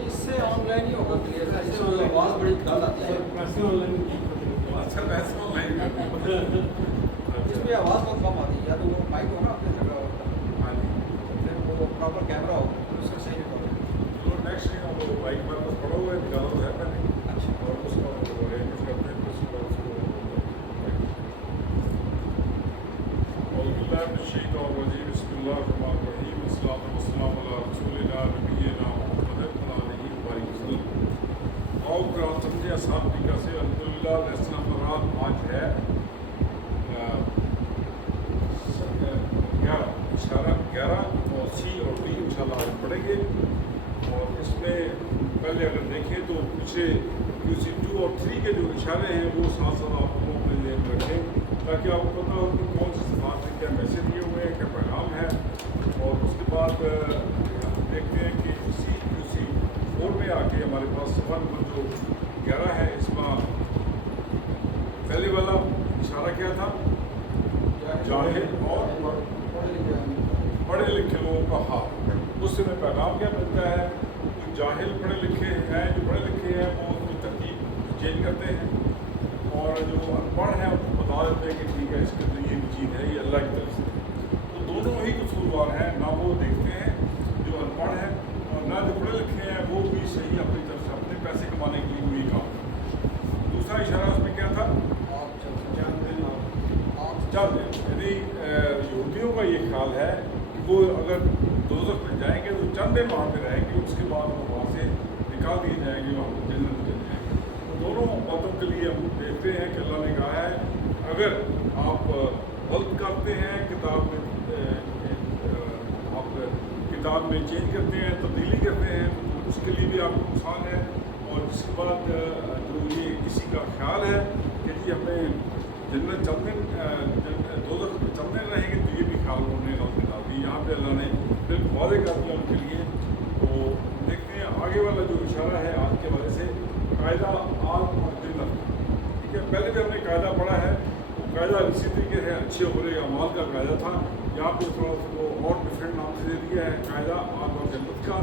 اس سے on line ہی ہوگا clear, اس سے آواز بڑی ڈال آتی ہے، اس میں آواز بہت کم آتی ہے، یا تو وہ مائک ہو نا اپنی جگہ ہوتا ہے، پھر وہ پراپر کیمرہ ہو اس کا صحیح ہوگا۔ نیکسٹ وہ بائک میں بس پڑا ہوا ہے، نکالا تو ہے میں نے، اچھا اور اس کا ارینج کرتے ہیں اس کے بعد اس کو الشیطان الرجیم بسم اللہ الرحمن الرحیم والصلاۃ والسلام علی رسولنا نبینا محمد علیہ وسلم۔ اور قرآن سمجھے آسان طریقہ سے الحمدللہ لیسن نمبر 5 ہے 11 اور سی اور ڈی انشاءاللہ آج پڑھیں گے۔ اور اس میں پہلے اگر دیکھیں تو پیچھے QC 2 اور 3 کے جو اشارے ہیں وہ ساتھ ساتھ آپ کو اپنے ذہن میں رکھیں تاکہ آپ کو پتہ ہو کہ کون سی صفات میں کیا میسج دیے ہوئے ہیں، کیا پیغام ہے۔ اور اس کے بعد دیکھتے ہیں کہ QC 4 میں آ کے ہمارے پاس صفحہ نمبر جو 11 ہے، اس میں پہلے والا اشارہ کیا تھا؟ جاہل اور پڑھے لکھے لوگوں کا حال۔ اس سے میں پیغام کیا ملتا ہے؟ جاہل پڑھے لکھے ہیں، جو پڑھے لکھے ہیں وہ اس کی ترتیب چینج کرتے ہیں، اور جو ان پڑھ ہیں ان کو بتا دیتے ہیں کہ ٹھیک ہے اس کے اندر یہ چیز ہے، یہ اللہ کی طرف سے۔ تو دونوں ہی قصوروار ہیں، نہ وہ دیکھتے ہیں جو ان پڑھ ہیں اور نہ جو پڑھے لکھے ہیں وہ بھی صحیح اپنی طرف سے اپنے پیسے کمانے کے لیے وہی کام کرتے ہیں۔ دوسرا اشارہ اس میں کیا تھا؟ چند دن، یعنی یہودیوں کا یہ خیال ہے کہ وہ اگر دوزخ میں جائیں گے تو چند دن وہاں پہ رہیں گے، اس کے بعد وہ وہاں سے نکال دیے جائیں گے، وہاں پہ جنت میں چلے جائیں گے۔ تو دونوں باتوں کے لیے ہم دیکھتے ہیں کہ اللہ نے کہا ہے اگر آپ غلط کرتے ہیں، کتاب میں چینج کرتے ہیں، تبدیلی کرتے ہیں، تو اس کے لیے بھی آپ کو نقصان ہے۔ اور اس کے بعد جو یہ کسی کا خیال ہے کہ جی ہمیں جنت چند دن دوزخ میں چند دن رہیں گے، تو یہ بھی خیال انہوں نے غلط بتا دی۔ یہاں پہ اللہ نے بالکل واضح کر دیا ان کے لیے۔ تو دیکھتے ہیں آگے والا جو اشارہ ہے آج کے حوالے سے، قاعدہ آگ اور جنت۔ ٹھیک ہے، پہلے بھی ہم نے قاعدہ پڑھا ہے، وہ قاعدہ اسی طریقے سے اچھے برے اعمال کا قاعدہ تھا، یہاں پہ تھوڑا سا وہ اور ڈفرینٹ نام سے دے دیا ہے، قاعدہ آگ اور جنت کا۔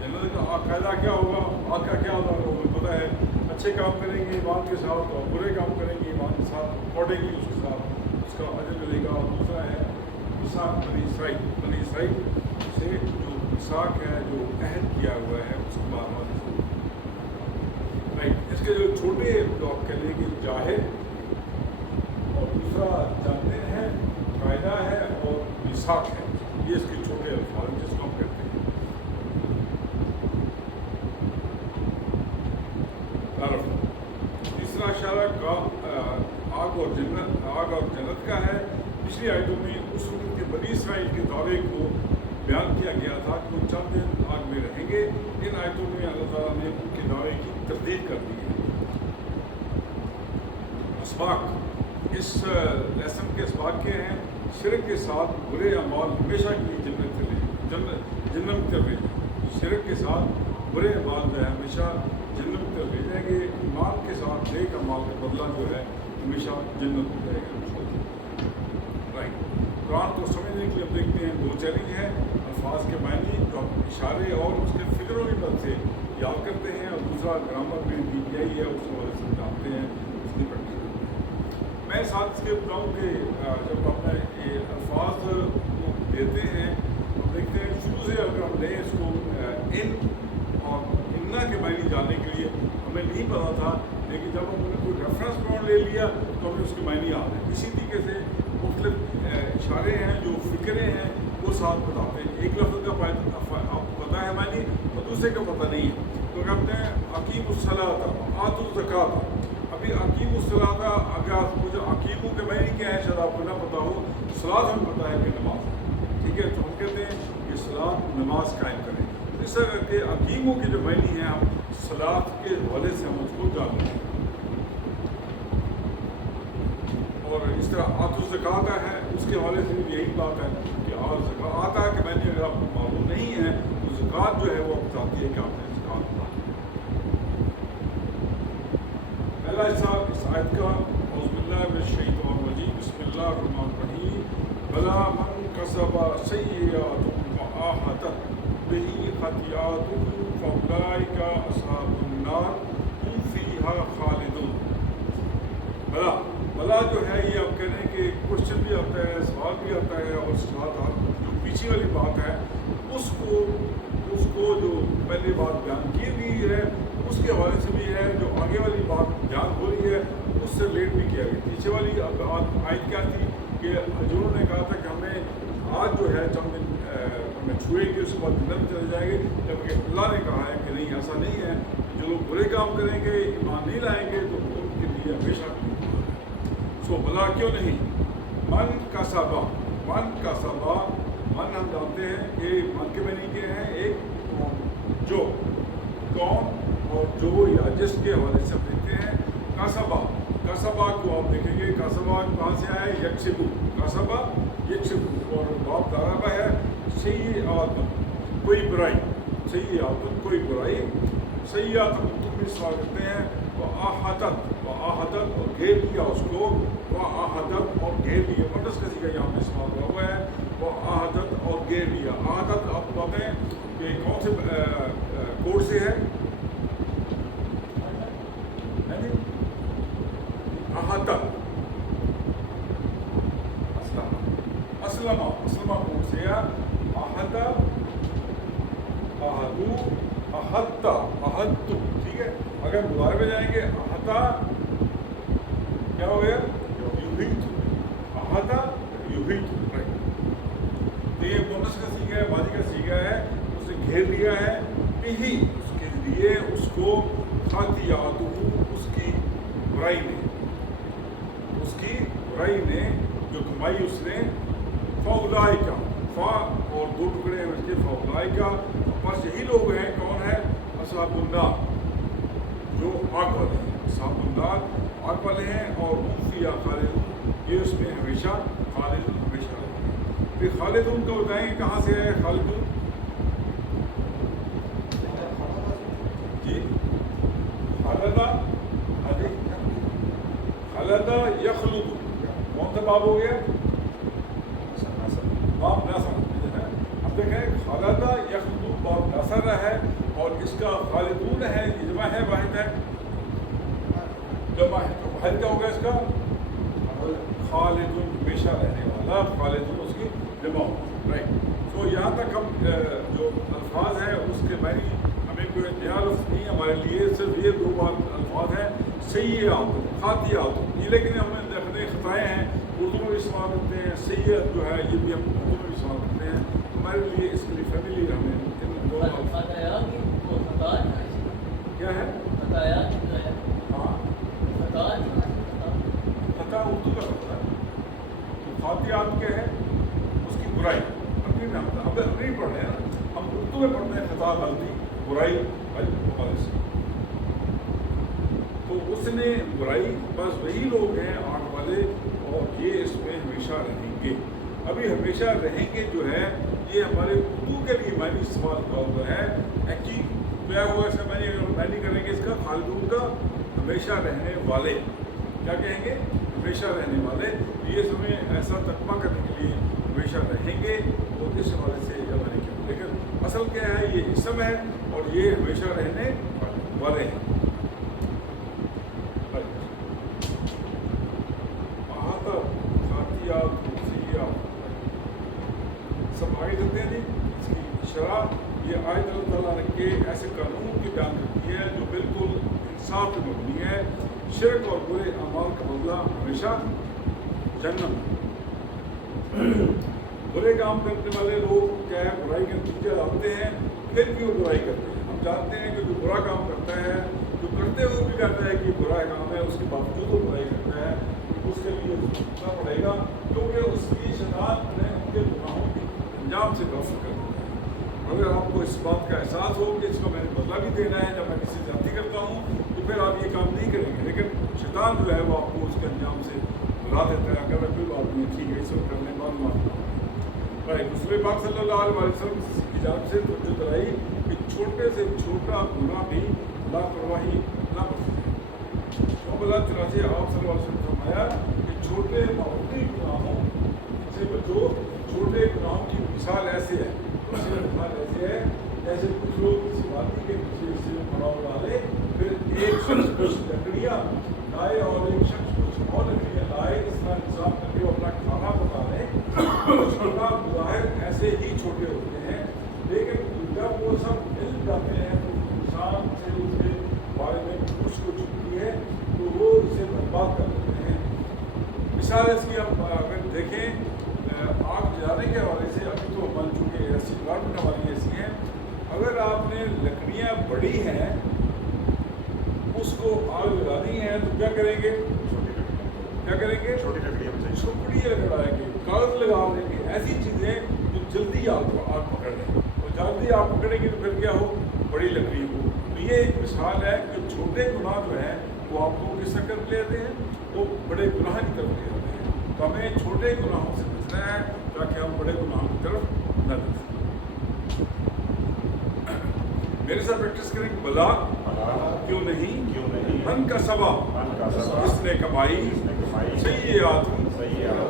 جنت کا قاعدہ کیا ہوگا، آگ کا کیا ہوگا، ہمیں پتہ ہے، اچھے کام کریں گے ایمان کے ساتھ اور برے کام کریں گے ایمان کے ساتھ، پڑھیں گے اس کے ساتھ، اس کا اجر ملے گا۔ اور دوسرا ہے میثاق بنی اسرائیل سے جو میثاق ہے، جو عہد کیا ہوا ہے اس کے بعد رائٹ۔ اس کے جو چھوٹے جو آپ کہہ لیں کہ جاہل، اور دوسرا جاننے ہے، قاعدہ ہے اور میثاق ہے، یہ اس کے چھوٹے الفاظ جس کو ہم کہتے ہیں۔ تیسرا اشارہ آگ اور جنت کا ہے۔ پچھلی آیتوں میں اس وقت کے بنی اسرائیل کے دعوے کو بیان کیا گیا تھا کہ وہ چند دن آگ میں رہیں گے۔ ان آیتوں میں اللہ تعالیٰ نے ان کے دعوے کی تردید کر دی ہے۔ اسباق، اس لیسن کے اسباق کیا ہیں؟ شرک کے ساتھ برے اعمال ہمیشہ کے لیے جنت میں شرک کے ساتھ برے اعمال جو ہے ہمیشہ جنت میں لے جائیں گے، ایمان کے ساتھ نیک اعمال کا بدلہ جو ہے ہمیشہ جنت میں جائے گا۔ رائٹ، قرآن کو سمجھنے کے لیے اب دیکھتے ہیں دو چیلنج ہیں، الفاظ کے معنی جو ہم اشارے اور اس کے فکروں کی مدد سے یاد کرتے ہیں، اور دوسرا گرامر میں DPI ہے اس حوالے سے جانتے ہیں، اس کی پریکٹس کرتے ہیں۔ میں ساتھ اس کے بتاؤں کہ جب ہم یہ الفاظ دیتے ہیں تو دیکھتے ہیں شروع سے اگر ہم لیں اس کو ان اور اننا کے معنی جاننے کے لیے ہمیں نہیں پتا تھا، لیکن جب ہم نے کوئی ریفرنس پوائنٹ لے لیا تو ہمیں اس کے معنی یاد ہے۔ اسی طریقے سے مختلف اشارے ہیں جو فکرے ہیں وہ ساتھ بتاتے ہیں۔ ایک لفظ کا آپ کو پتہ ہے معنی اور دوسرے کا پتہ نہیں ہے، تو کہتے ہیں اقیم الصلاۃ آتوا الزکوٰۃ۔ ابھی اقیم الصلاۃ، اگر آپ کو جو اقیموں کے معنی کیا ہے شاید آپ کو نہ پتہ ہو، صلاۃ ہمیں پتہ ہے کہ نماز، ٹھیک ہے، تو ہم کہتے ہیں کہ صلاۃ نماز قائم کریں۔ اس طرح کے اقیموں کے جو معنی ہیں ہم صلاۃ کے حوالے سے ہم اس کو جانتے ہیں۔ اور اس طرح آتوا الزکوٰۃ ہے، اس کے حوالے سے بھی یہی بات ہے کہ زکوٰۃ کے معنی اگر آپ کو معلوم نہیں ہے تو زکوٰۃ جو ہے وہ بتاتی ہے کہ آپ نے زکوٰۃ ادا کی۔ پہلا حصہ اس آیت کا، اعوذ باللہ من الشیطان الرجیم، بسم اللہ الرحمن الرحیم، بلا من کسب سیئۃ وآحاطت به خطيئاته فأولئك أصحاب النار هم فيها خالدون. بلا جو ہے یہ آپ کہہ رہے ہیں کہ کوشچن بھی آتا ہے، سوال بھی آتا ہے، اور سوال جو پیچھے والی بات ہے اس کو جو پہلے بات بیان کی گئی ہے اس کے حوالے سے بھی ہے، جو آگے والی بات بیان ہو رہی ہے اس سے ریلیٹ بھی کیا گیا. پیچھے والی آیت کیا تھی کہ حضور نے کہا تھا کہ ہمیں آج جو ہے چند دن ہمیں چھوئے گی، اس کے بعد جنت میں چلے جائیں گے، جبکہ اللہ نے کہا ہے کہ نہیں ایسا نہیں ہے. جو لوگ برے کام کریں گے، ایمان نہیں لائیں گے، تو ان کے لیے ہمیشہ سو بلا کیوں نہیں. من کا سبا من ہم جانتے ہیں کہ من کے معنی کیا ہے، ایک جو کون اور جو یا جس کے حوالے سے ہم دیکھتے ہیں. کسبا کو آپ دیکھیں گے، کسبا کہاں سے آئے، یکسبو، کسبا یکسبو، اور باب دارابہ ہے سیئات کوئی برائی، سیئات کوئی برائی، سیئات تم بھی سوال کرتے ہیں. وآحدت اور گھیر لیا اس کو، وآحدت اور گھیر لیا، مٹس کسی کا یہاں پہ سوال ہوا ہے. وآحدت اور گھیر لیا. آحدت آپ بتاتے ہیں کہ کون سے کوڈ سے ہے؟ احدت اسلمہ کوڈ سے ہے. احدہ احدو احدتا احدتو، ٹھیک ہے. اگر مضارع میں جائیں گے احدہ کیا ہو گیا، یحیط، احدہ یحیط. تو یہ مونس کا سیکھا ہے، ماضی کا سیکھا ہے، اسے گھیر لیا ہے. بھی اس کے لیے اس کو خطیئاتہ، اس کی برائی نے جو کمائی اس نے. فاولئک، فا اور دو ٹکڑے ہیں اس کے، فاولئک، بس یہی لوگ ہیں. کون ہے؟ اصحاب النار، جو آگ والے ہیں. اصحاب النار آگ والے ہیں، اور ہم فیہا خالدون، یہ اس میں ہمیشہ خالدون، ہمیشہ رہیں گے. پھر خالدون کا بتائیں گے کہاں سے ہے خالدون؟ جی خلدہ یخلد، کون سا باب ہو گیا؟ باب نصر. اب دیکھیں خلدہ یخلد باب نصر ہے، اور اس کا خالدون ہے، یہ جمع ہے واحد ہے، جمع ہے. تو واحد کیا ہوگا اس کا؟ خالدون، ہمیشہ رہنے والا. خالدون اس کی جمع ہو. رائٹ. تو یہاں تک ہم جو الفاظ ہیں اس کے معنی ہمیں کوئی نیا لفظ نہیں ہمارے لیے، صرف یہ دو بات الفاظ ہیں، سیئات، خاطئات. یہ لیکن ہم نے خطائیں ہیں اردو میں بھی استعمال کرتے ہیں. سیئت جو ہے یہ بھی ہم اردو میں بھی استعمال کرتے ہیں. ہمارے لیے اس کے لیے فیملی ہمیں ان دو کیا ہے؟ ہاں خطا اردو کا لفظ ہے. تو خاطئات کیا ہے؟ اس کی برائی. اب نہیں پڑھ رہے ہیں، ہم اردو میں پڑھتے ہیں خطا، غلطی، برائی حوالے سے. تو اس نے برائی، بس وہی لوگ ہیں آگ والے، اور یہ اس میں ہمیشہ رہیں گے. ابھی ہمیشہ رہیں گے جو ہے یہ ہمارے اردو کے لیے معنی استعمال ہوا ہوا ہے. ایکچولی کیا ہوا اس کا معنی اگر معنی کریں گے اس کا خالدون کا، ہمیشہ رہنے والے. کیا کہیں گے؟ ہمیشہ رہنے والے. یہ ہمیں ایسا ترجمہ کرنے کے لیے ہمیشہ رہیں گے، اور اس حوالے سے یہ معنی کیا. لیکن اصل کیا ہے، یہ اسم ہے اور یہ ہمیشہ رہنے والے ہیں. سب آگے چلتے ہیں. جی اس کی شرح یہ آیت اللہ تعالیٰ نے کے ایسے قانون کی بیان کرتی ہے جو بالکل انصاف پہ مبنی ہے. شرک اور برے اعمال کا بدلہ ہمیشہ جہنم. برے کام کرنے والے لوگ کیا ہے، برائی کا نتیجہ ڈالتے ہیں، پھر بھی وہ برائی کرتے ہیں. ہم جانتے ہیں کہ جو برا کام کرتا ہے، جو کرتے ہوئے بھی کہتا ہے کہ برا کام ہے، اس کے باوجود وہ برائی کرتا ہے، اس کے لیے سوچنا پڑے گا، کیونکہ اس کی شیطان نے ان کے گناہوں کی انجام سے غافل کر دیا. اگر آپ کو اس بات کا احساس ہو کہ اس کو میں نے بدلہ بھی دینا ہے جب میں کسی زیادتی کرتا ہوں، تو پھر آپ یہ کام نہیں کریں گے. لیکن شیطان جو ہے وہ آپ کو اس کے انجام سے بلا دیتا ہے. اگر کوئی بات نہیں ٹھیک ہے، اس وقت کرنے بعد معاف. رسول پاک صلی اللہ علیہ وسلم کی جانب سے توجہ دلائی کہ چھوٹے سے چھوٹا گناہ بھی لاپرواہی نہ برتے. چنانچہ آپ صلی اللہ علیہ وسلم نے فرمایا کہ چھوٹے معمولی گناہوں سے بچو. چھوٹے گناہوں کی مثال ایسے ہے، مثال ایسے ہے जैसे कुछ लोग किसी बाती के पीछे से पड़ाव डाले, फिर एक शख्स कुछ लकड़ियाँ लाए और एक शख्स कुछ और लकड़ियाँ लाए, इस तरह इंतजाम करके वो अपना खाना पका ले। छोटा ज़ाहिर ऐसे ही छोटे होते हैं, लेकिन जब वो सब मिल जाते हैं तो इंसान से उसके बारे में कुछ होती है तो वो इसे बर्बाद कर देते हैं। मिसाल इसकी हम अगर देखें आग जलाने के हवाले से, अभी तो बन चुके ऐसी गवर्नमेंट हमारी ऐसी हैं, अगर आपने लकड़ियाँ बड़ी हैं उसको आग लगानी है तो क्या करेंगे? क्या करेंगे? छोटी लकड़ियाँ लगाएंगे, कागज लगा देंगे, ऐसी चीज़ें जो जल्दी आग पकड़ लें। और जल्दी आग पकड़ेंगे तो फिर क्या हो? बड़ी लकड़ी हो। तो ये एक मिसाल है कि छोटे गुनाह जो हैं वो आपको किस तरफ ले आते हैं? वो बड़े गुनाह की तरफ ले आते हैं। तो हमें छोटे गुनाहों से बचना है ताकि हम बड़े गुनाहों की तरफ न जाएं। मेरे साथ प्रैक्टिस करें, भला क्यों नहीं मन का सबा जिसने कमाई सही आदम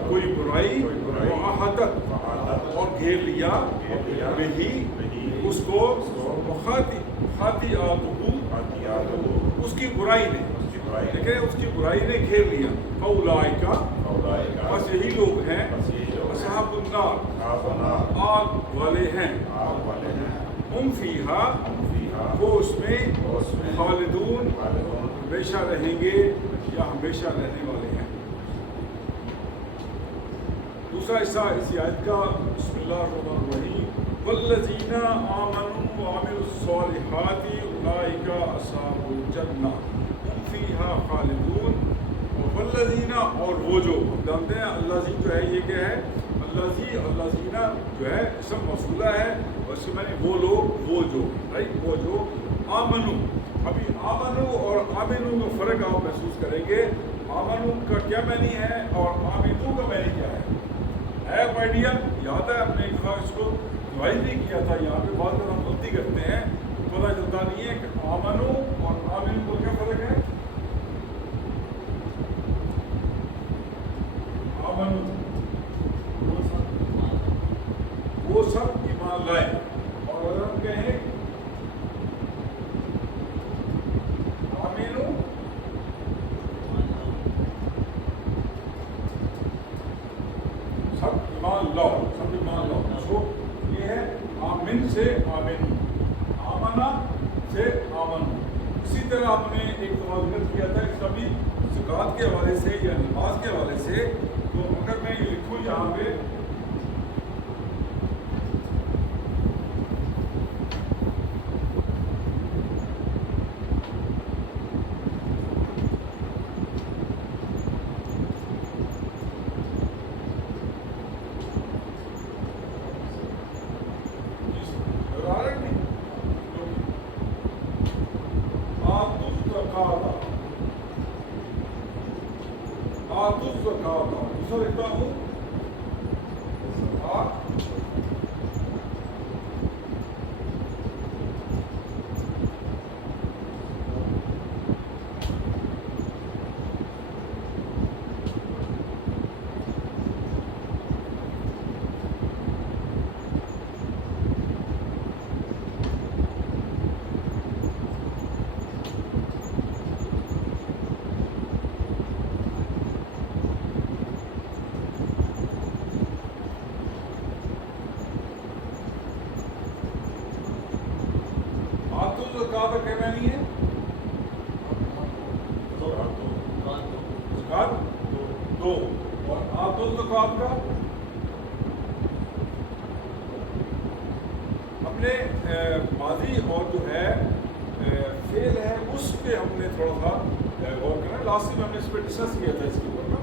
कोई बुराई वो अहादत और घेर लिया वही उसको खाती आदू उसकी बुराई ने, देखें उसकी बुराई ने घेर लिया। फौलाई का बस यही लोग हैं असहाबुन्नार आग वाले हैं। हम फीहा वो उसमें खालिदून हमेशा रहेंगे या हमेशा रहने वाले हैं। दूसरा हिस्सा इसी आयत का बिस्मिल्लाहिर्रहमानिर्रहीम वल्लज़ीना आमनू व अमिलुस्सॉलिहाति उलाइका अस्हाबुल जन्नह हम फीहा खालिदून। वल्लज़ीना और वो जो जानते हैं अल्लाज़ी जो है ये क्या है? अल्लाज़ीना जो है इसम मौसूला है, उससे मैंने वो लोग वो जो राइट वो जो आमनू। अभी आमनू और आमिनू का फ़र्क आप महसूस करेंगे। आमनू का क्या मैनी है और आमिनू का मैनी क्या है आइडिया याद है? आपने एक दफ़ा इसको डिवाइड नहीं किया था। यहाँ पे बात हम गलती करते हैं, पता चलता नहीं है कि आमनू और आमिनू को क्या फ़र्क है। आमनू वो सब ईमान लाए, और अगर हम कहें आमीनू सब ईमान लाओ, सब ईमान लाओ। सो ये है आमिन से आमिन, आमना से आमन। इसी तरह आपने एक जिक्र किया था इसका भी ज़कात के हवाले से या नमाज के हवाले से। तो अगर मैं ये लिखूँ यहाँ पे दूसरा लिखता हूँ ज़कात क्या मैनी है? ज़कात दो। और आतुल ज़कात का अपने माजी और जो है फेल है उस पे हमने थोड़ा सा गौर करना। लास्ट में हमने इस पर डिस्कस किया था इसके ऊपर ना।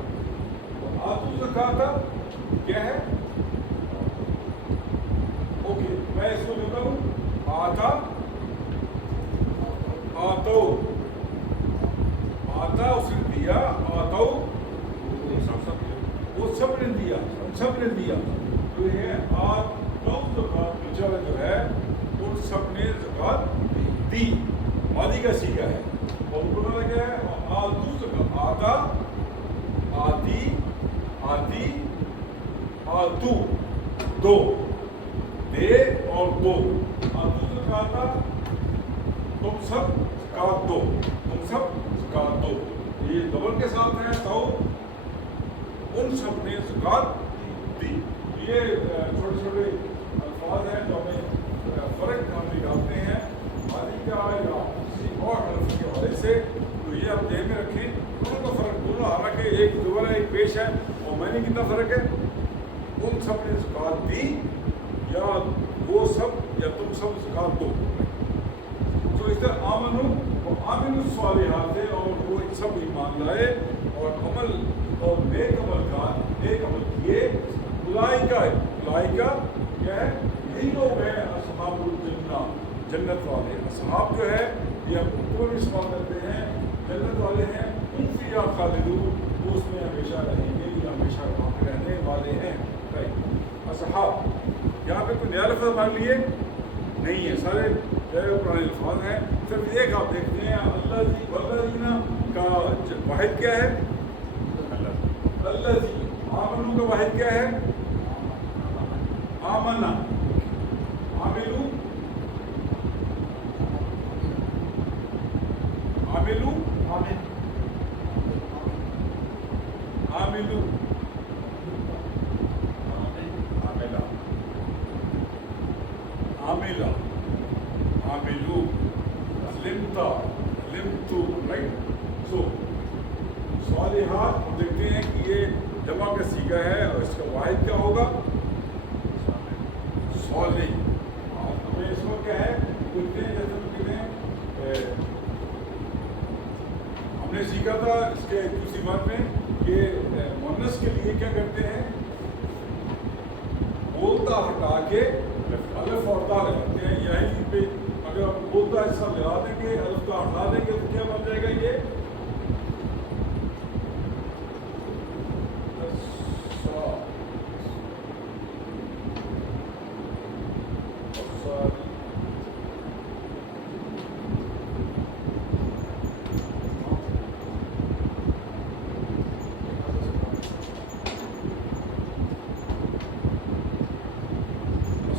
तो आतुल ज़कात क्या है? ओके, मैं इसको लेता हूँ आता आतो, आता उसने दिया, आतो वो सब ने दिया, सब ने दिया। तो ये आतो ज़कात बेचारा जो है उन सब ने ज़कात दी, मादी का सीखा है। और बोला क्या है? आतु ज़कात, आता आती आती आतू, दो दे और दो। कहा तुम सब ज़कात दो, तुम सब ज़कात दो, ये डबल के साथ है तो उन सब ने ज़कात दी। ये छोटे छोटे अल्फाज हैं जो हमें फ़र्क हम निकालते हैं मादी का या किसी और हर्फ के हवाले से, तो ये आप ध्यान में रखें। दोनों का फ़र्क, दोनों हालांकि एक दोबारा एक पेश है और मैंने कितना फ़र्क है, उन सब ने ज़कात दी या वो सब या तुम सब ज़कात दो। तो इस तरह आमनु और आमिनु सालिहात है और वो सब ईमान लाए और अमल और नेक अमल किए। उलाइका क्या है, यही लोग हैं असहाबुल जन्ना, जन्नत वाले। असहाब जो है ये हम उनको भी इस्तेमाल करते हैं, जन्नत वाले हैं, उन फिया खालिदून, वो उसमें हमेशा रहेंगे या हमेशा वहाँ पे रहने वाले हैं। राइट, असहाब यहाँ पे कोई नया लफ्ज़ हमारे लिए नहीं है, सारे पुराने अल्फाज हैं। सिर्फ एक आप देखते हैं अल्लाह जी वल्लज़ीना का वाहिद क्या है, अल्लाह जी। आमनू का वाहिद क्या है, आमना। आमिलू, आमिलू, आमिलू, आमिला, आमिला, आमिलू, लिमता, लिमतू। राइट, सो सालिहात हम देखते हैं कि ये जमा का सीगा है और इसका वाहिद क्या होगा, सालिह। हमें इसमें क्या है बोलते हैं, जैसे हम कहते हैं हमने सीखा था इसके दूसरी बात में कि मुन्नस के लिए क्या करते हैं, बोलता हटा के अलफ और ता लगाते हैं। यहीं पे अगर हम बोलता हिस्सा लगा देंगे, अलफ का हटा देंगे तो क्या बन जाएगा, ये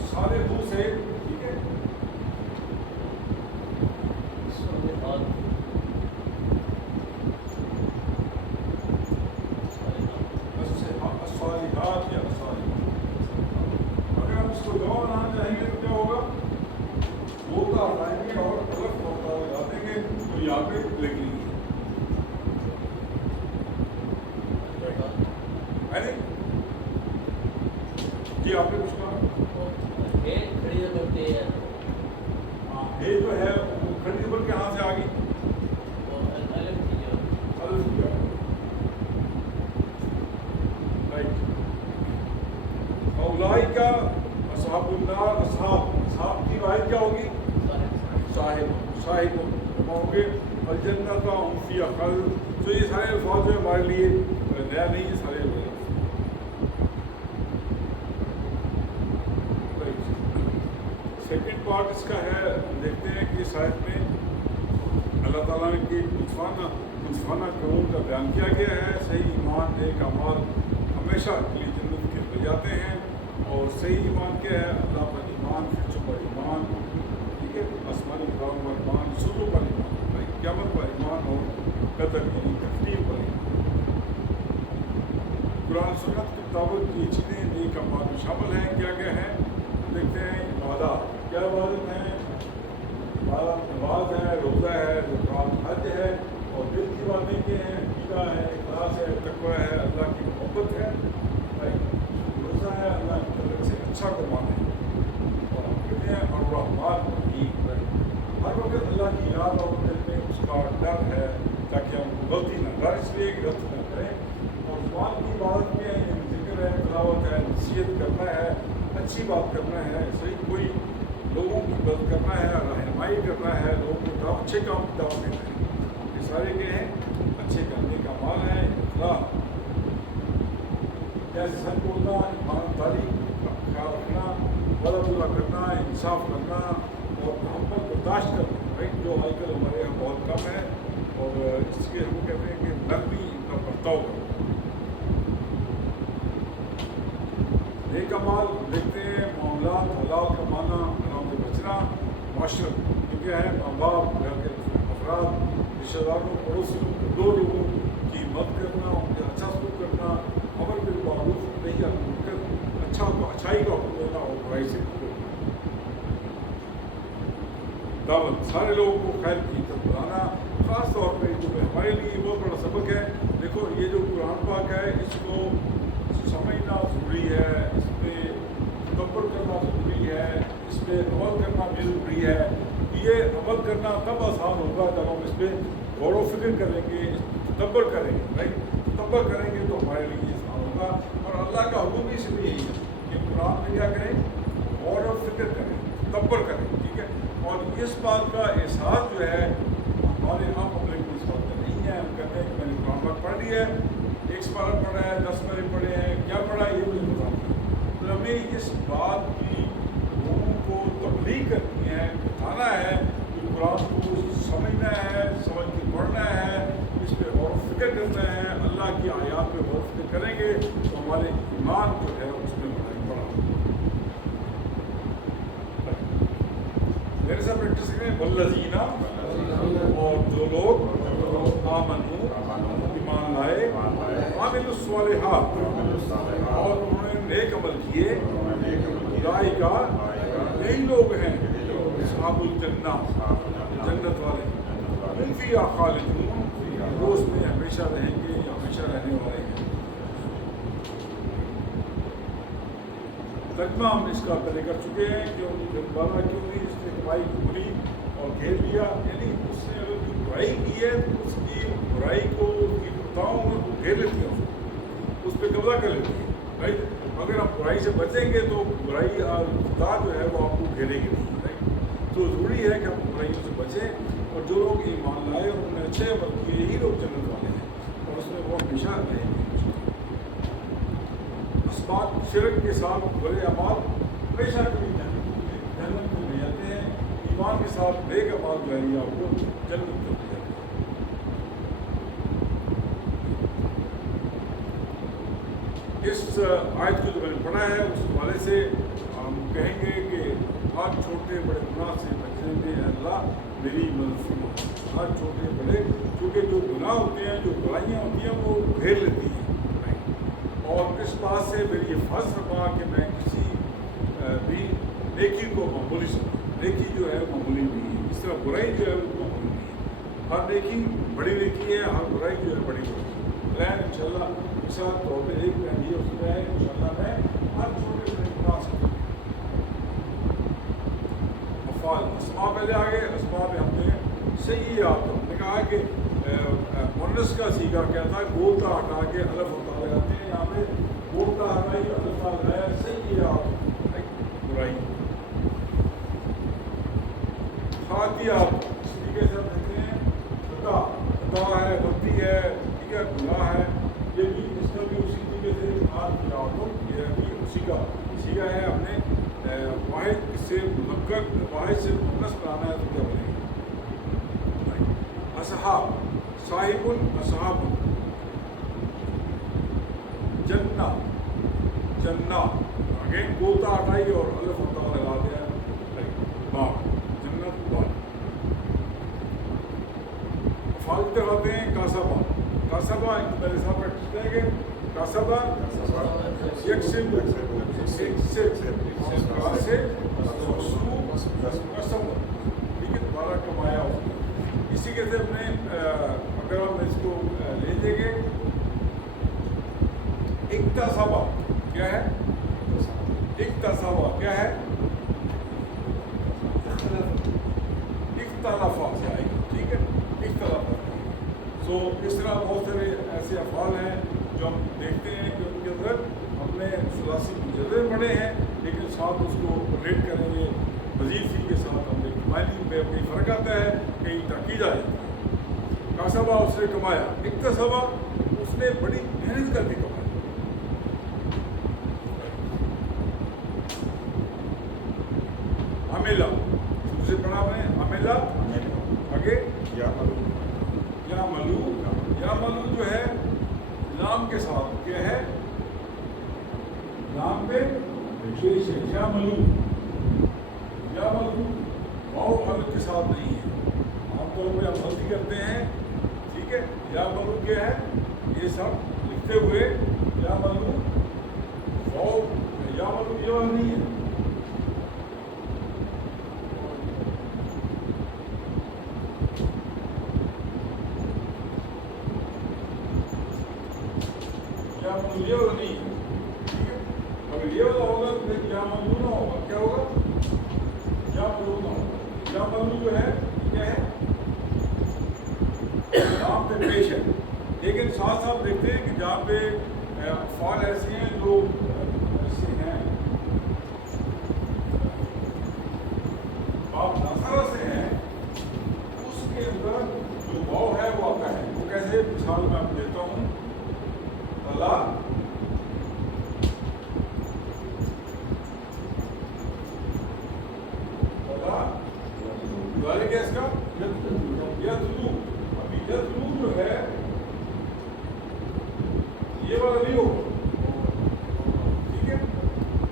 सारे मुंह से, ठीक है। सालिहात या अगर हम इसको दवा बनाना चाहेंगे तो क्या होगा, बोलता हटाएंगे और अलग बोलता लगा देंगे तो यहाँ पे लिखेंगे, है नहीं जी। आपने कुछ कहा, ये जो है वो खड़ी खबर के यहाँ से आ गई, राइट। औलाइका असहाबुन्नार, असहाब की वाहिद क्या होगी, साहिब होंगे। और जन्नत हुम फीहा खालिदून। तो ये सारे अल्फाज जो हमारे लिए नया नहीं है, सारे सेकेंड पार्ट इसका है। देखते हैं कि इस आयत में अल्लाह ताला ने कि मुनफाना कानून का बयान किया गया है। सही ईमान, नेक अमाल हमेशा के लिए जन्नत के लिए जाते हैं। और सही ईमान क्या है, अल्लाह पर ईमान, फिर पर ईमान, ठीक है, आसमानी किताब पर ईमान, सुबह पर ईमान, क़यामत पर ईमान और कदर की तकदीर पर ईमान। कुरान सुन्नत की ताबत की चीज़ें नेक अमाल में शामिल हैं। क्या क्या है देखते हैं। इबादत, क्या इबादत है, नमाज है, रोज़ा है, ज़कात, हज है। और दिल की बातें क्या हैं, अक़ीदा है, इखलास है, तक़वा है, अल्लाह की मोहब्बत है। रोज़ा है अल्लाह की तरफ से अच्छा कमाना है। और हम कहते हैं और रहमान रहीम, हर वक्त अल्लाह की याद और दिल में उसका डर है ताकि हम गलती न डर इसलिए गलती न करें। और ज़ुबान की इबादत में ज़िक्र है, तिलावत है, नसीहत करना है, अच्छी बात करना है, सही कोई लोगों की मदद करना है, रहनुमाई करना है, लोगों को अच्छे काम की दावत देना है। ये सारे क्या हैं, अच्छे करने का माल है। इखलास, जैसे सच बोलना, ईमानदारी का ख्याल रखना, बड़ा बुरा करना, इंसाफ करना और मोहब्बत बर्दाश्त करना, राइट, जो आजकल हमारे यहाँ बहुत कम है। और इसके हम कहते हैं कि नरमी का बर्ताव करना। नेक अमाल देखते हैं, मामलात हलाल कमाना, हराम से बचना بچنا معاشرت یہ کیا ہے ماں باپ گھر کے افراد رشتہ داروں پڑوسیوں دو لوگوں کی مدد کرنا ان کے اچھا سلوک کرنا امر بالمعروف نہی عن المنکر اچھائی کا حکم دینا اور برائی سے دعوت سارے لوگوں کو خیر کی طرف بلانا خاص طور پہ جو ہمارے لیے یہ بہت بڑا سبق ہے. دیکھو یہ جو قرآن پاک ہے اس کو سمجھنا ضروری ہے اس پہ تدبر کرنا ضروری ہے اس پہ عمل کرنا بھی ضروری ہے. یہ عمل کرنا تب آسان ہوگا جب ہم اس پہ غور و فکر کریں گے تدبر کریں گے رائٹ تدبر کریں گے تو ہمارے لیے آسان ہوگا. اور اللہ کا حکم اس لیے یہی ہے کہ قرآن میں کیا کریں غور و فکر کریں تدبر کریں ٹھیک ہے. اور اس بات کا احساس جو ہے ہمارے عام پبلک کو اس بات کا نہیں ہے. ہم کہتے ہیں کہ میں نے قرآن پاک پڑھ لی ہے 1 سپارہ پڑھا ہے 10 سپارے پڑھے ہیں کیا پڑھا ہے یہ مجھے بتانا ہے. تو ہمیں اس بات کی لوگوں کو تبلیغ کرنی ہے بتانا ہے کہ قرآن کو سمجھنا ہے سمجھ کے پڑھنا ہے اس پہ غور و فکر کرنا ہے. اللہ کی آیات پہ غور و فکر کریں گے تو ہمارے ایمان جو ہے اس میں بڑا میرے ساتھ پریکٹس کریں والذین اور جو لوگ آمنو ایمان لائے عاملوا الصالحات اور انہوں نے نیک عمل کیے اولئک یہی لوگ ہیں اصحاب الجنہ جنت والے ہم فیہا خالدون وہ اس میں ہمیشہ رہیں گے یا ہمیشہ رہنے والے ہیں. ترجمہ ہم اس کا پہلے کر چکے ہیں کہ ان کی جنبالا کیوں نہیں اس نے کمائی کو بری اور گھیر لیا یعنی اس نے اگر کوئی برائی کی ہے تو اس کی برائی کو اس کی خطاؤں میں وہ گھیر لیتی ہیں اس پہ قبضہ کر لیتی ہیں رائٹ. اگر ہم برائی سے بچیں گے تو برائی اور خطا جو ہے وہ آپ کو گھیرے گی نہیں رائٹ. تو ضروری ہے کہ ہم برائیوں سے بچیں اور جو لوگ ایمان لائے اور انہوں نے اچھے عمل کیے یہی لوگ جنت والے ہیں اور اس میں وہ ہمیشہ رہیں گے. اسباب شرک کے ساتھ برے اعمال ہمیشہ کے لیے جنت میں لے جاتے ہیں. ایمان کے ساتھ نیک اعمال جو ہے یہ آپ کو جنت میں لے جاتے ہیں. اس آیت کو جو میں نے پڑھا ہے اس حوالے سے ہم کہیں گے کہ ہر چھوٹے بڑے گناہ سے بچنے میں اللہ میری مدد فرما. ہر چھوٹے بڑے کیونکہ جو گناہ ہوتے ہیں جو برائیاں ہوتی ہیں وہ گھیر لیتی ہیں اور اس بات سے میری یہ فرض فرما کہ میں کسی بھی نیکی کو معمولی سمجھوں. نیکی جو ہے معمولی نہیں ہے اس طرح برائی جو ہے وہ معمولی نہیں ہے. ہر نیکی بڑی نیکی ہے ہر برائی جو ہے بڑی برائی ہے. ان شاء اللہ مثال طور پہ ایک پلان یہ ہو سکتا ہے ان شاء اللہ میں ہر چھوٹے بڑے گناہ سے افعال اسماء پہلے آگے اسماء میں ہم نے صحیح آپ ہم نے کہا کہ مونس کا سیگا کیا تھا گولتا ہٹا کے الف ہوتا لگاتے ہیں. یہاں پہ گولتا ہٹائی الف لگایا صحیح آپ برائی خاطیات طریقے سے ہم کہتے ہیں خطا خطا ہے غلطی ہے ٹھیک ہے گناہ ہے. یہ بھی اس کا بھی اسی طریقے سے خاطیات یہ بھی اسی کا سیگا ہے. ہم نے واحد سے منکر واحد سے مونس بنانا ہے تو کیا بنے گا اصحاب صاحب اصحاب جنہ جنہ اگین گولتا ہٹائی اور الف ہوتا لگا دیا باغ جنت باغ. فالتے رہتے ہیں کاسبہ کاسبہ میرے ساتھ پریکٹس کریں گے. کاسبہ ایک سے ٹھیک ہے دوبارہ کمایا ہو. اسی کے ساتھ میں اگر ہم اس کو لے دیں گے اکتسابہ کیا ہے اکتسابہ کیا ہے اختلافہ سے آئے گی ٹھیک ہے اختلافہ. سو اس طرح بہت سارے ایسے افعال ہیں جو ہم دیکھتے ہیں کہ ان کے اندر ہم نے ثلاثی مجرد پڑھے ہیں لیکن ساتھ اس کو ریٹ کریں گے مزید فی کے ساتھ ہم نے کمائی میں کئی فرق آتا ہے کہیں تاکید آ جاتی ہے. کاسبہ اس نے کمایا اکتسبہ اس نے بڑی محنت کر کے کمایا. عملہ اسے پڑھا میں عملہ آگے یا ملو جو ہے لام کے ساتھ کیا ہے لام پہ پیش ہے یا ملو کرتے ہیں. ٹھیک ہے, یا ملو کیا ہے, یہ سب لکھتے ہوئے یا ملو یا ملو یہ والا نہیں ہے. یا ملو یہ والا نہیں ہے. ٹھیک ہے, اگر یہ والا ہوگا تو پھر یا ملو نہ ہوگا. کیا ہوگا؟ یا ملو نہ ہوگا. یا ملو جو ہے کیا ہے, نام پہ پیش ہے. لیکن ساتھ ساتھ دیکھتے ہیں کہ جہاں پہ افعال ایسے ہیں جو ایسے ہیں باب ناصرہ سے ہیں, اس کے اندر جو واو ہے وہ آتا ہے. وہ کیسے؟ مثال میں آپ کو دیتا ہوں. اللہ اللہ کیا اس کا یتلو. ابھی یتلو جو ہے یہ والا نہیں ہوگا. ٹھیک ہے,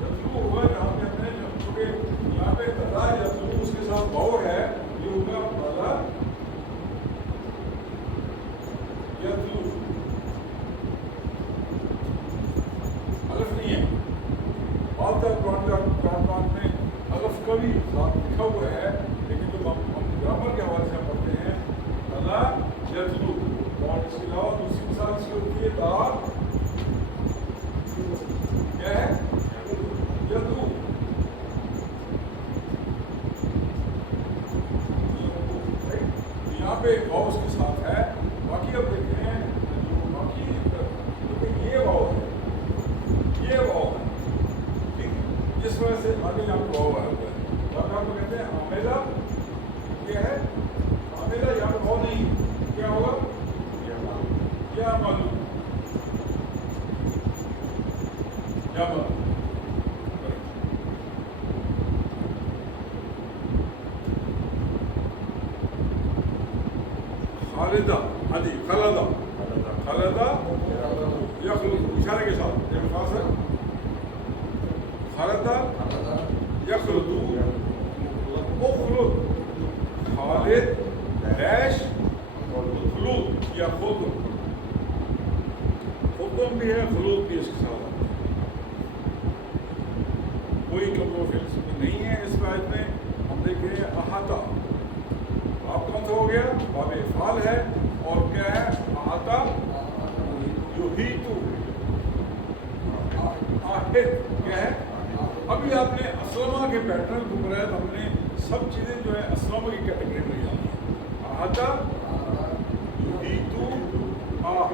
یتلو ہوگا جہاں پہ ہم نے کیونکہ یہاں پہ تلا یتلو اس کے ساتھ واو ہے, یہ ہوگا تلا یتلو. الف نہیں ہے. قرآن میں الف کا بھی ساتھ لکھا ہوا ہے, لیکن جو ہم گرامر کے حوالے سے پڑھتے ہیں اللہ یتلو. اور اس کے علاوہ دوسری مثال اس کی ہوتی ہے تا کیا ہے یتلو. یہاں پہ واو اس کے ساتھ ہے. باقی اب دیکھتے ہیں باقی کیونکہ یہ واو ہے, یہ واو ہے. ٹھیک ہے, جس وجہ سے آگے یہاں پہ واو آیا ہوا ہے. آپ کو کہتے ہیں عاملہ کیا ہے, عاملہ یہاں پہ واو نہیں. کیا ہوگا؟ یا ملو. یا ملو. خالدہ, ہاں جی, خلدہ خلدہ یخلد اشارے کے ساتھ. یہ الفاظ ہے خلدہ یخلد اخلد خالد ڈیش خلود یا خلد. خلدم بھی ہے, خلود بھی اس کے ساتھ. کوئی کمرو فلس نہیں ہے اس آیت میں. ہم دیکھیں احاطہ, آپ کون سا ہو گیا؟ باب افعال ہے. اور کیا ہے احاطہ یحیطو آہد کیا ہے. ابھی آپ نے اسلمہ کے پیٹرن کو پڑھا ہے تو ہم نے سب چیزیں جو ہے اسلمہ کی کیٹیگری میں جانی ہے. احاطہ یحیطو آہد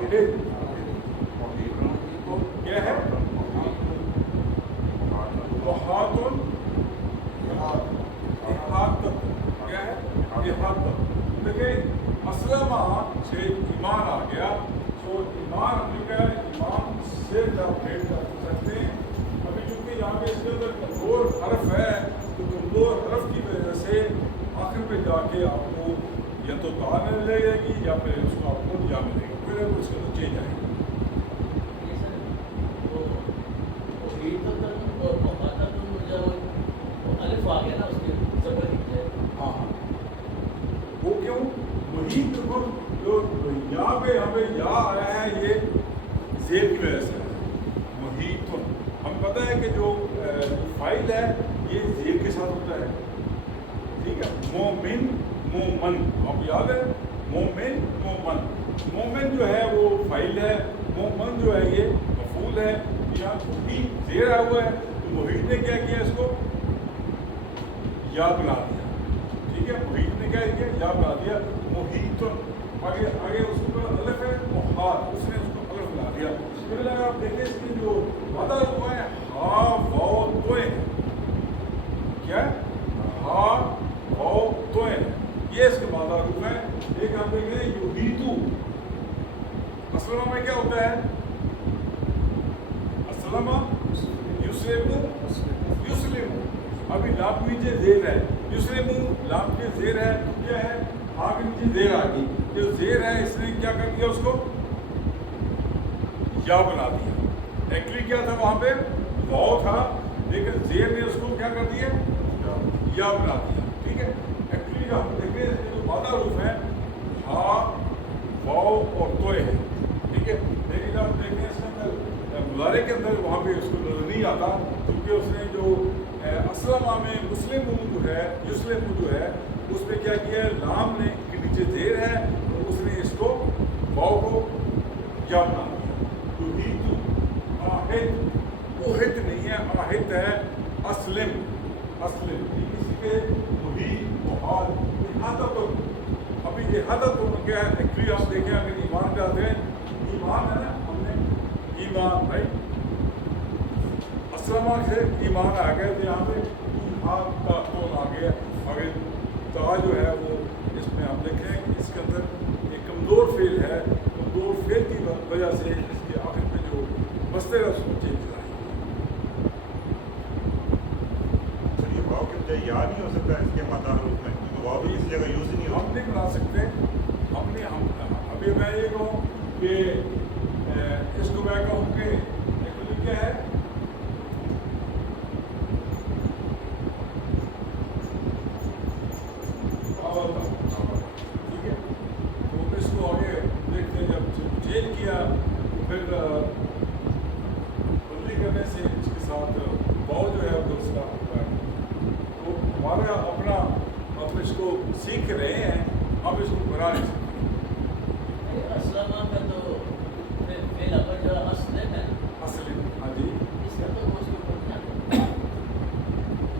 کیا ہے احاطن احاطت کیا ہے احاطت. دیکھیں اسلمہ سے ایمان آ گیا. تو ایمان ہم نے کہا ایمان سے جب بھیٹ کر سکتے ہیں. ابھی چونکہ یہاں پہ اس کے اندر کمزور حرف ہے تو کمزور حرف کی وجہ سے آخر پہ جا کے آپ کو یا تو تا مل جائے گی یا پھر اس کو آپ کو جا ملے گی. پھر اس کے اندر چینج آئے گی. ہاں وہ کیوں محیط جو یہاں پہ ہمیں یا آیا ہے یہ زیر کی وجہ سے محیط. ہم پتہ ہے کہ جو فائل ہے یہ زیر کے ساتھ ہوتا ہے. ٹھیک ہے, مومن مومن آپ یاد ہے, مومن مومن. مومن جو ہے وہ فائل ہے, مومن جو ہے یہ مفعول ہے. یہاں محیط زیر آیا ہوا ہے تو محیط نے کیا کیا اس کو یا بنا دیا. ٹھیک ہے, محیط نے کیا کیا یا بنا دیا محیط. آگے آگے اس کو الف ہے محاط, اس نے اس کو الف بنا دیا. پھر اگر آپ دیکھیں اس کی جو وعدہ ہوا ہے ہا واو توئے کیا ہا واو توئے, یہ اس کے وعدہ روپ ہے. ایک آپ دیکھ رہے ہیں یحیطو. اسلمہ میں کیا ہوتا ہے؟ اسلمہ یسلمو یسلمو. ابھی لام کے نیچے زیر ہے, یسلمو لام کے زیر ہے تو کیا ہے ہا کے نیچے زیر آ گئی. جو زیر ہے اس نے کیا کر دیا اس کو یا بنا دیا. ایکچولی کیا تھا وہاں پہ واو تھا لیکن زیر نے اس کو کیا کر دیا یا بنا دیا. ٹھیک ہے, ایکچولی ہم دیکھیں جو وعدہ روف ہے हा वाव और तोय है, ठीक है। लेकिन आप देखें इसके अंदर मुजारे के अंदर वहाँ पे उसको नजर नहीं आता, क्योंकि उसने जो असलमा में मुस्लिम जो है युस्लिम जो है उसमें क्या किया है, लाम ने के नीचे जेर है तो उसने इसको वाव को या बना दिया। तो ही तू आहिद ओहिद नहीं है, आहिद है असलिम असलिम, किसी के वही मुहाल इहादत। अभी इहादत में क्या है, एक्चुअली आप देखें अगर ईमान पे आते हैं, ईमान है ना, हमने ईमान भाई असलमा से ईमान आ गया तो यहाँ पे ईमान का टोन आ गया। अगर ता जो है वो इसमें हम देखें कि इसके अंदर एक कमज़ोर फेल है, कमज़ोर फेल की वजह से इसके आखिर में जो बसते रह उसको चेंज कराएंगे। सर ये वाव के बजाय या नहीं हो सकता इसके माता रूप में, क्योंकि वाव भी किसी जगह यूज़ ही नहीं हम होता। नहीं बना सकते, हमने हम अभी मैं ये कहूँ कि इसको मैं कहूँ कि एक्चुअली क्या है, ठीक है। तो इसको आगे देखते हैं, जब चेंज किया तो फिर बदली करने से इसके साथ वाव जो है वो उसका तो हमारा अपना हम इसको सीख रहे हैं, हम इसको बना नहीं सकते। असलमा का तो फेल अपन जो असले में असली हाँ जी, इसका तो उसको पढ़ना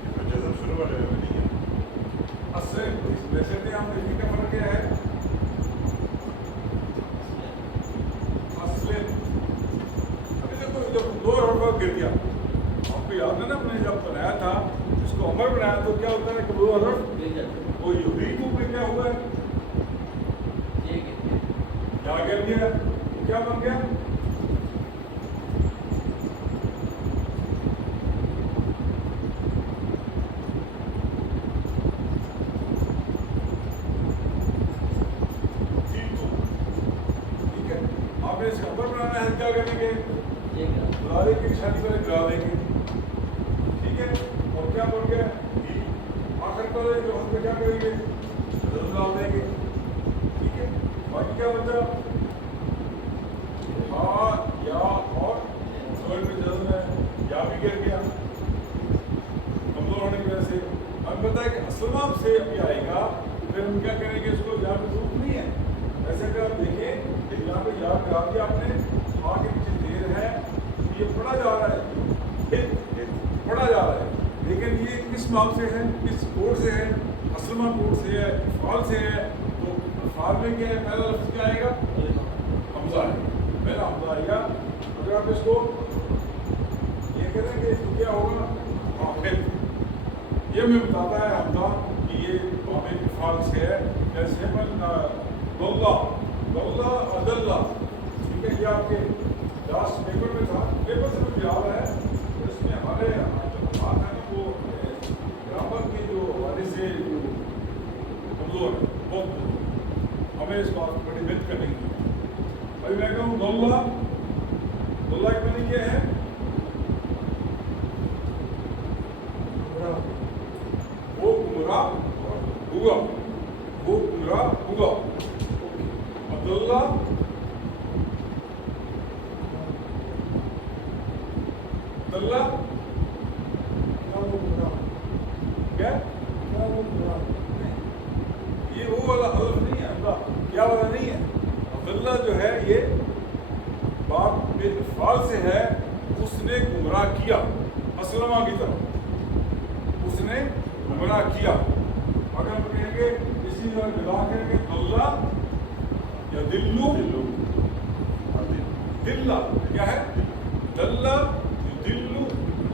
इसमें जज़म शुरू वाले में नहीं है। असले वैसे भी हम लिखने का फर्क क्या है, असले अभी देखो जब दो हरफ गिर गया, आपको याद है ना हमने जब बनाया था इसको अमर बनाया तो क्या होता है कि दो हरफ मिल जाता वो यूही में क्या हुआ है, है ये कहते क्या गिर गया तो क्या बन गया, ठीक है। आपने इसका अमर बनाना है, क्या करेंगे, ये का बुलारे की निशानी पर गिरा देंगे, ठीक है। और क्या बन गया, आखिर पर जो हम क्या करेंगे, जरूर डाल देंगे, ठीक है। बाकी क्या बचा, हाँ या और जोड़ में जरूर है, या भी गिर गया कमजोर होने की वजह से। हमें पता है कि असलमाम से अभी आएगा, फिर हम क्या करेंगे, इसको यहाँ पे रूप नहीं है, ऐसे अगर आप देखें कि यहाँ पे याद करा दिया आपने, आगे पीछे देर है, ये पढ़ा जा रहा है, पढ़ा जा रहा है, लेकिन ये किस बाब से है, किस कोड से है, असलमा कोड से है, फाल से है। तो फाल में क्या है, पहला लफ्ज़ क्या आएगा, हमजा है, पहला हमजा आएगा। अगर आप इसको ये करेंगे तो क्या होगा, आखिर ये हमें बताता है हमजा कि ये वाक़ई के फाल से है। जैसे गल्ला गल्ला अदल्ला, ठीक है, ये आपके लास्ट पेपर में था, पेपर से मुझे याद है, इसमें हमारे जो बात है ना वो ग्रामर के जो हमारे से जो कमजोर है, बहुत कमजोर, हमें इस बात पर बड़ी मेहनत करनी है। अभी मैं कहूँ गल्ला, गल्ला के मैंने क्या है, वो गुमराह हुआ, वो गुमराह हुआ, अब्दुल्ला अब्दुल्ला क्या, ये वो वाला हल्फ नहीं है, अब्दुल्ला क्या वाला नहीं है, अब्दुल्ला जो है ये बाप में फाल से है, उसने गुमराह किया असलमा की तरफ, उसने गुमराह किया। अगर हम कहेंगे इसी तरह विदा करेंगे दल्ला या दिल्लू, दिल्ला क्या है, दल्ला दिल्लू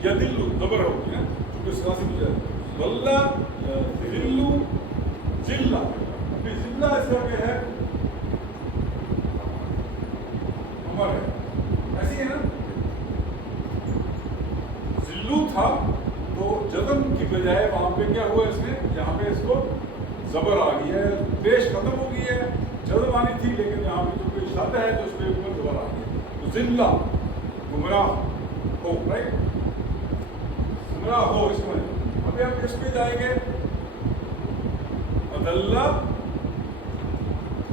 या दिल्लू जबर होगी है, क्योंकि सलासी में जाए दल्ला या दिल्लू जिल्ला, अभी जिल्ला इसका क्या है, अमर है, ऐसी है ना। जिल्लू था तो जज़म की बजाय वहाँ पे क्या हुआ, इसने यहाँ पे इसको जबर आ गई है, पेश खत्म हो गई है, जज़म आनी थी, लेकिन यहाँ पे जो कोई शब्द है तो उसके ऊपर जबर आ गई है। तो जिल्ला गुमराह हो, राइट, गुमराह हो इसमें। अभी हम किस पे जाएंगे, अदल्ला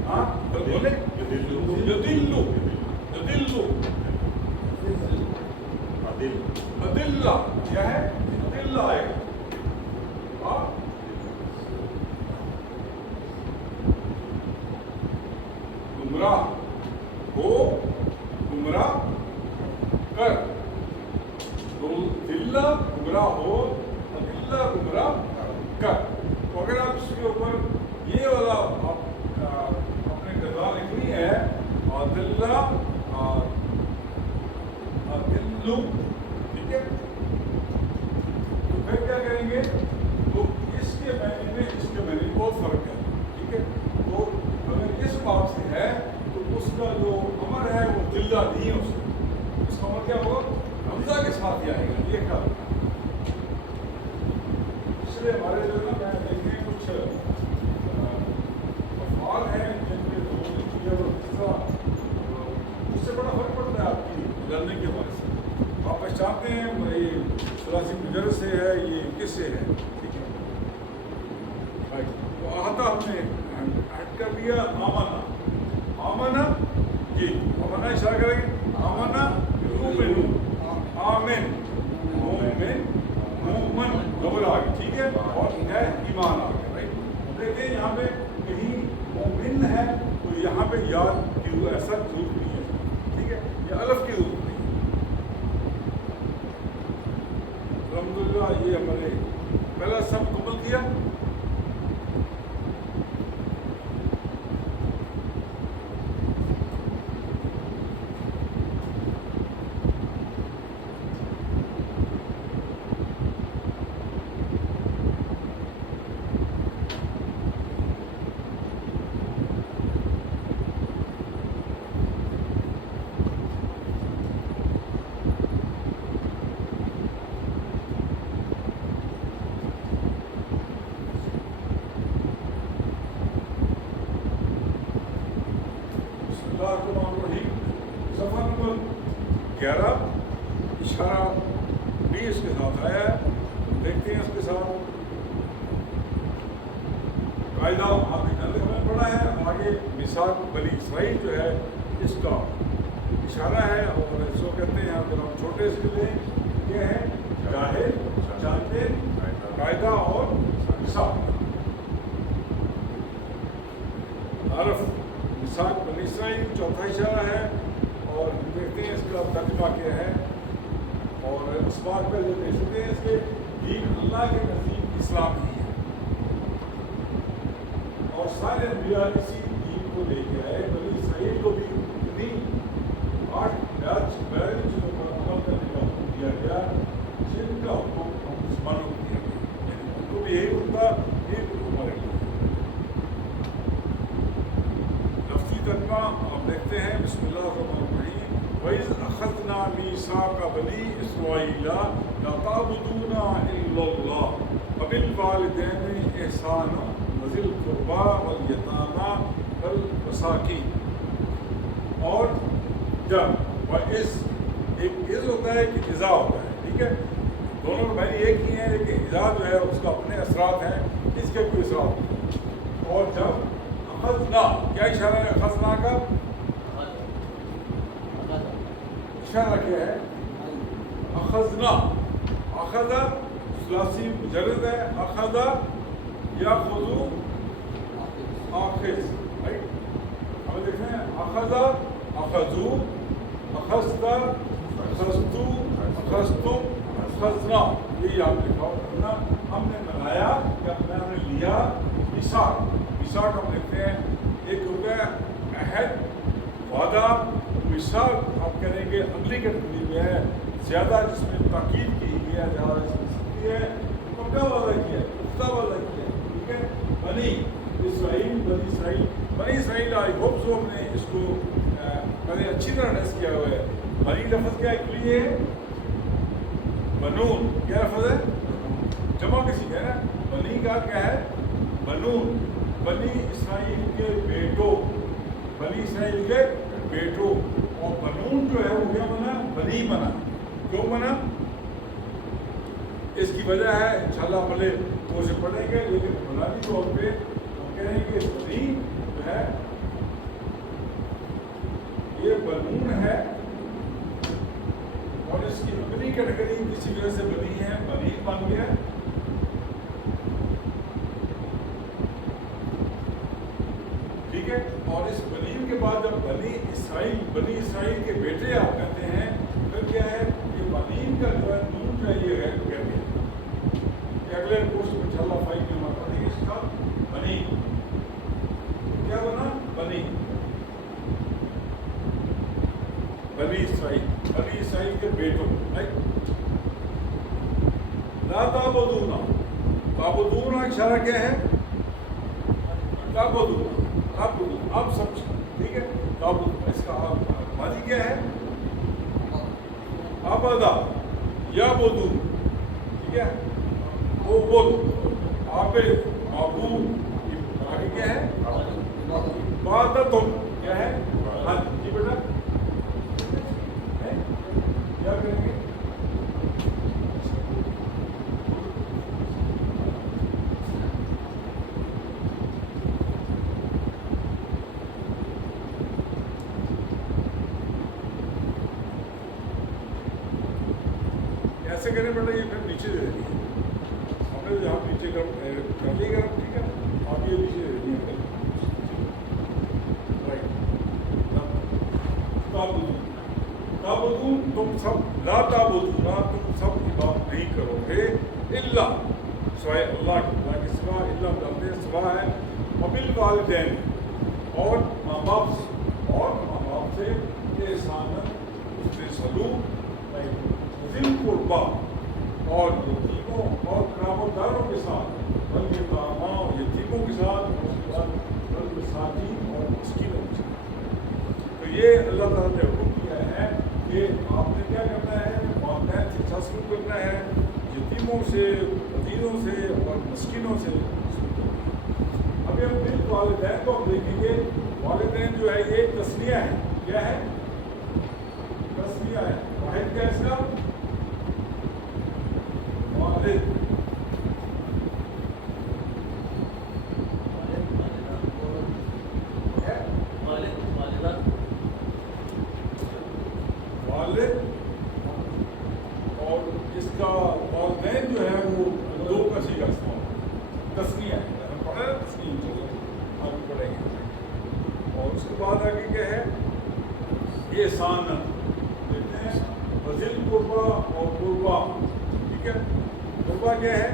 हाँ बोले यदिल्लु अदिल्ला क्या है अदिल्ला आएगा हाँ गुमराह हो गुमराह कर दिल्ला गुमराह हो अदिल्ला गुमराह कर। तो अगर आप इसके ऊपर ये वाला अपने गज़ा लिखनी है अदिल्ला अदिल्लु ठीक है। तो फिर क्या करेंगे तो इसके मैंने में इसके मैंने बहुत फर्क है ठीक है। तो अगर इस बात से है तो उसका जो अमर है वो दिल्ला नहीं हो सकता, उसका अमर क्या होगा हमजा के साथ ही आएगा ये क्या। इसलिए हमारे जो ना मैं देखिए कुछ अफवाल हैं जिनके उससे बड़ा फर्क पड़ता है आपकी जानने के बारे से। आप पहचानते हैं ये सुलासी गुजर से है ये किससे है ठीक है। तो आहता हमने हट कर दिया आमना आमना जी आमना इशारा करेंगे आमना यूमिनु आमिन मोमिन मोमन डबल आ गई ठीक है और है ईमान आ गया राइट। देखिए यहाँ पे कहीं मोमिन है तो यहाँ पे याद की ऐसा जरूरत नहीं है ठीक है, ये अलफ की जरूरत नहीं है। अल्हम्दुलिल्लाह ये हमारे पहला सब मुकम्मल किया। सफ़ा नंबर 11 इशारा भी इसके साथ आया है। देखते हैं इसके साथ कायदा आपने जल्द हमें पढ़ा है। आगे मिसाक बनी इसराइल जो है इसका इशारा है और इसको कहते हैं अगर हम छोटे से लें ये है जाहिर जानते कायदा और मिसाक आरफ मिसाक बनी इसराइल चौथा इशारा है। और देखते हैं इसका तर्जुमा क्या है और इस बात पर जो देखते हैं इसके दीन अल्लाह के नज़दीक इस्लाम ही है और सारे अम्बिया इसी दीन को लेके आए। बनी इसराइल को भी इन्हीं 8 चीज़ों पर अमल करने का हुक्म दिया गया जिनका हुक्म हम मुसलमानों को दिया गया, यानी उनको भी यही उनका एक हमारे लफ्ज़ी तर्जुमा आप देखते हैं बिस्मिल्लाहिर्रहमानिर्रहीम वइज़ अख़ज़ना मीसाक़ा बनी इस्राईला ला ताबुदूना इल्लल्लाह व बिल वालिदैनि इहसाना व ज़िल क़ुरबा वल यतामा वल मसाकीन। और जब वइज़ एक इज़ होता है कि इज़ा होता है ठीक है, दोनों में भाई एक ही है लेकिन इज़ा जो है उसका अपने असरात हैं इसके कोई असरात नहीं। और जब अख़ज़ना क्या इशारा है अख़ज़ना का इशारा क्या है अख़ज़ना अख़ज़ा सुलासी मुजर्रद है अख़ज़ा याख़ुज़ु आख़िज़ राइट। हमें देखते हैं अख़ज़ा अख़ज़ू अख़ज़ता अख़ज़तू अख़ज़तुम अख़ज़ना यही आप लिखा होगा हमने बनाया या हमने लिया। मिसाक मिसाक हम लिखते हैं एक होता है अहद वादा। मिसाक आप करेंगे अगली कैटेगरी में है ज़्यादा जिसमें ताकीद की गया ज़्यादा इसमें है पक्का वादा किया पुख्ता वादा किया ठीक है। बनी इसराइल आई होप सो हमने इसको मैंने अच्छी तरह अंडर्स किया हुआ है। बनी लफ्ज़ क्या है लिए बनून क्या लफ्ज़ है जमा किसी का है ना बनी का क्या है बनून बनी इसराइल के बेटों बनी इसराइल के बेटों। और बनून जो है वो क्या बना बनी बना क्यों बना इसकी वजह है इंशाल्लाह भले वो से पढ़ेंगे लेकिन बुनियादी तौर पे हम कहेंगे बनी जो है कैटेगरी किसी वजह से बनी है, बनी बन गया। ठीक है, और इस बनीन के बाद जब बनी इसराइल के बेटे आप कहते हैं, फिर क्या है, ये बनीन का जो है नून जो है ये है कहते हैं। अगले कोर्स में इंशाअल्लाह 5 में हमारा पढ़ेंगे इसका बनी क्या बना, बनी इसराइल के बेटों, राइट। ला ताबुदूना, ताबुदूना का इशारा क्या है, ताबुदूना, अब सब ठीक है। ताबुद इसका माजी क्या है, अबदा या बुदू, ठीक है। वो आबे माबूद, आगे क्या है, इबादतुन क्या है, हज। जी बेटा क्या करेंगे, ऐसे करें बेटा, ये फिर नीचे दे देंगे हमने, यहाँ नीचे कर लीजिएगा, ठीक है। आप ये नीचे दे देंगे, राइट। ताबुदून, तुम सब, ला ताबुदूना, तुम सब इबादत नहीं करोगे, इल्ला सिवाय अल्लाह के सिवा, इल्ला जानते हैं सिवा है, वबिल वालिदैन, और माँ बाप से एहसानन, उससे सलूक, दिल कुर्बा, और यतीमों और करामतदारों के साथ, बल्कि यतीमों के साथ, उसके बाद बल्कि साथी और मुस्किनों के साथ। तो ये अल्लाह ताला ने हुक्म किया है कि आपने क्या करना है, वालिदैन से अच्छा सलूक करना है, यतीमों से, यतीमों से और मुस्किनों से। अभी हम बिल वालिदैन को हम देखेंगे, वालिदैन जो है ये तस्निया है, क्या है, तस्निया है, वाहिद क्या है इसका, वालिद, वालिद, और इसका वालिदैन जो है वो दो का सीगा इस्तेमाल, तस्निया है, हम पढ़ा है तस्नीम, चलो आगे पढ़ेंगे। और उसके बाद आगे क्या है, ये एहसान देखते हैं, वज़िल कुर्बा और कुर्बा, ठीक है। कुर्बा क्या है,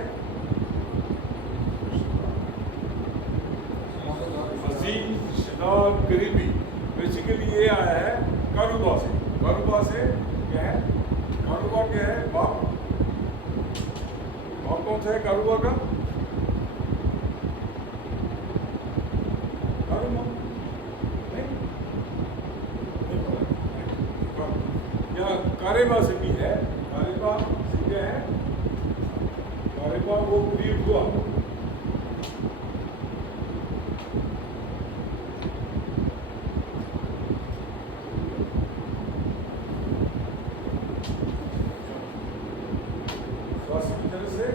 अजीम, रिश्तेदार, करीबी। बेसिकली ये आया है कारुबा से, कारुबा से क्या है, कारुबा क्या है, बाप। बाप कौन सा है कारुबा का, कारुबा या कारेबा से भी है, कारेबा से क्या है, कारेबा वो करीब हुआ, स्वास्थ्य की तरह से,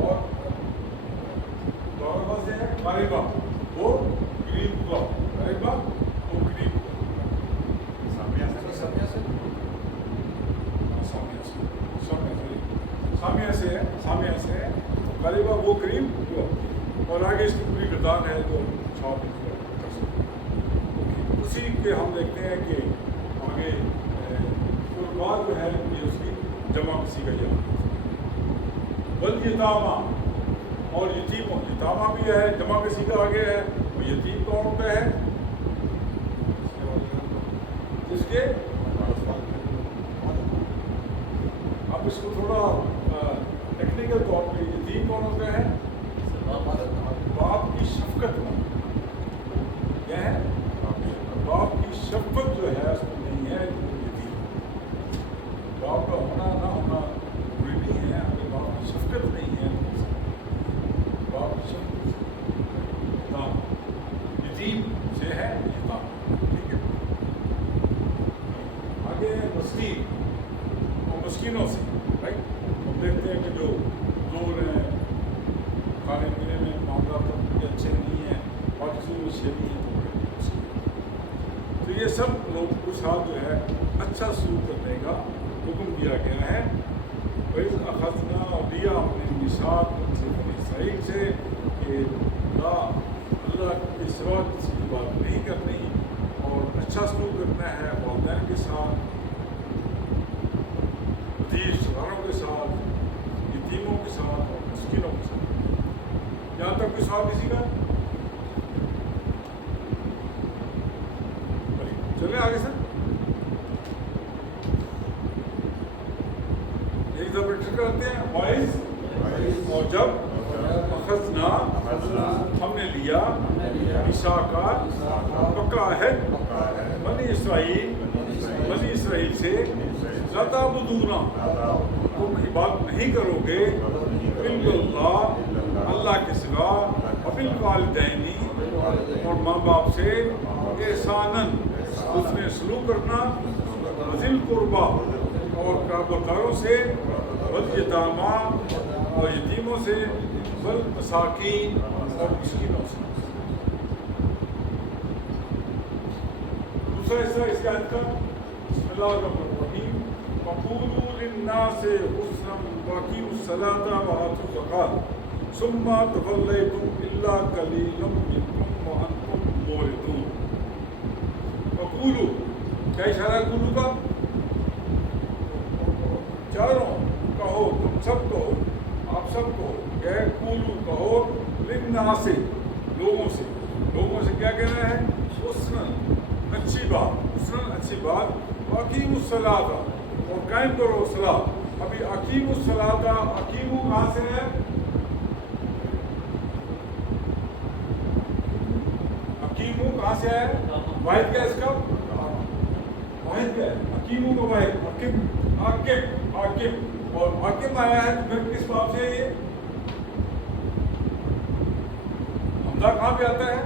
और कारेबा से है, कारेबा वो करीब हुआ, कारेबा वो करीब हुआ, सामिया से है, कारेबा वो करीब हुआ। और आगे इसकी पूरी गर्दान है जो छाप कर सकते। उसी के हम देखते हैं कि आगे कुर्बान जो है ये उसकी जमा किसी का यहाँ बल यतामा, और यतीमों, यतामा भी है, जमा किसी का आगे है, वो यतीम कौन होता है, जिसके, अब इसको थोड़ा टेक्निकल तौर पे, यतीम कौन होता है, बाप की शफकत में, क्या है, बाप की शफकत जो है उसमें नहीं है, यतीम। बाप का होना ना होना कोई नहीं है, अगर बाप की शफकत नहीं है, बाप की शफकत यतीम से है, यताम, ठीक है। आगे मस्कीन और मस्कीनों से, राइट। हम देखते हैं कि जो दूर हैं, खाने पीने में मामला तो अच्छे नहीं है, और किसी में शेरी है, तो ये सब लोगों के साथ जो है अच्छा सलूक करने का حکم دیا گیا ہے وَإِذْ أَخَذْنَا اور لیا ہم نے میثاق ان سے بنی اسرائیل سے کہ اللہ کے سوا کسی کی بات نہیں کرنی اور اچھا سلوک کرنا ہے والدین کے ساتھ، رشتہ داروں کے ساتھ، یتیموں کے ساتھ اور مسکینوں کے ساتھ۔ یہاں تک کوئی سوال کسی کا؟ چلیں آگے سر، ایک دفعہ ریپیٹ کرتے ہیں، وائز اور جب اخذنا ہم نے لیا میثاقا پکا عہد بنی اسرائیل سے لا تعبدون تم عبادت نہیں کرو گے الا اللہ کے سوا وبالوالدین اور ماں باپ سے احساناً اس میں سلوک کرنا، وذی القربیٰ اور قرابت داروں سے، والیتامیٰ اور یتیموں سے، والمساکین اور مسکینوں سے۔ دوسرا حصہ اس آیت کا، بسم اللہ الرحمن الرحیم، وقولوا للناس حسنا واقیموا الصلاة وآتوا الزکاة ثم تولیتم الا قلیلا منکم وانتم معرضون۔ وقولوا، کیا اشارہ ہے قولوا کا؟ چاروں کہو، تم سب کہو، آپ سب کہو، کہ قولوا کہو للناس لوگوں سے کیا کہنا ہے؟ حسناً اچھی بات، حسناً اچھی بات، واقیموا الصلاۃ اور قائم کرو صلاۃ۔ ابھی اقیموا الصلاۃ، اقیموا کہاں سے ہے؟ اقیموا کہاں سے ہے؟ واحد کیا ہے اس کا؟ واحد کیا ہے؟ اقیموا کا واحد عاقب اور عاقب آیا ہے تو پھر کس باب سے ہے؟ یہ حمزہ کہاں پہ آتا ہے؟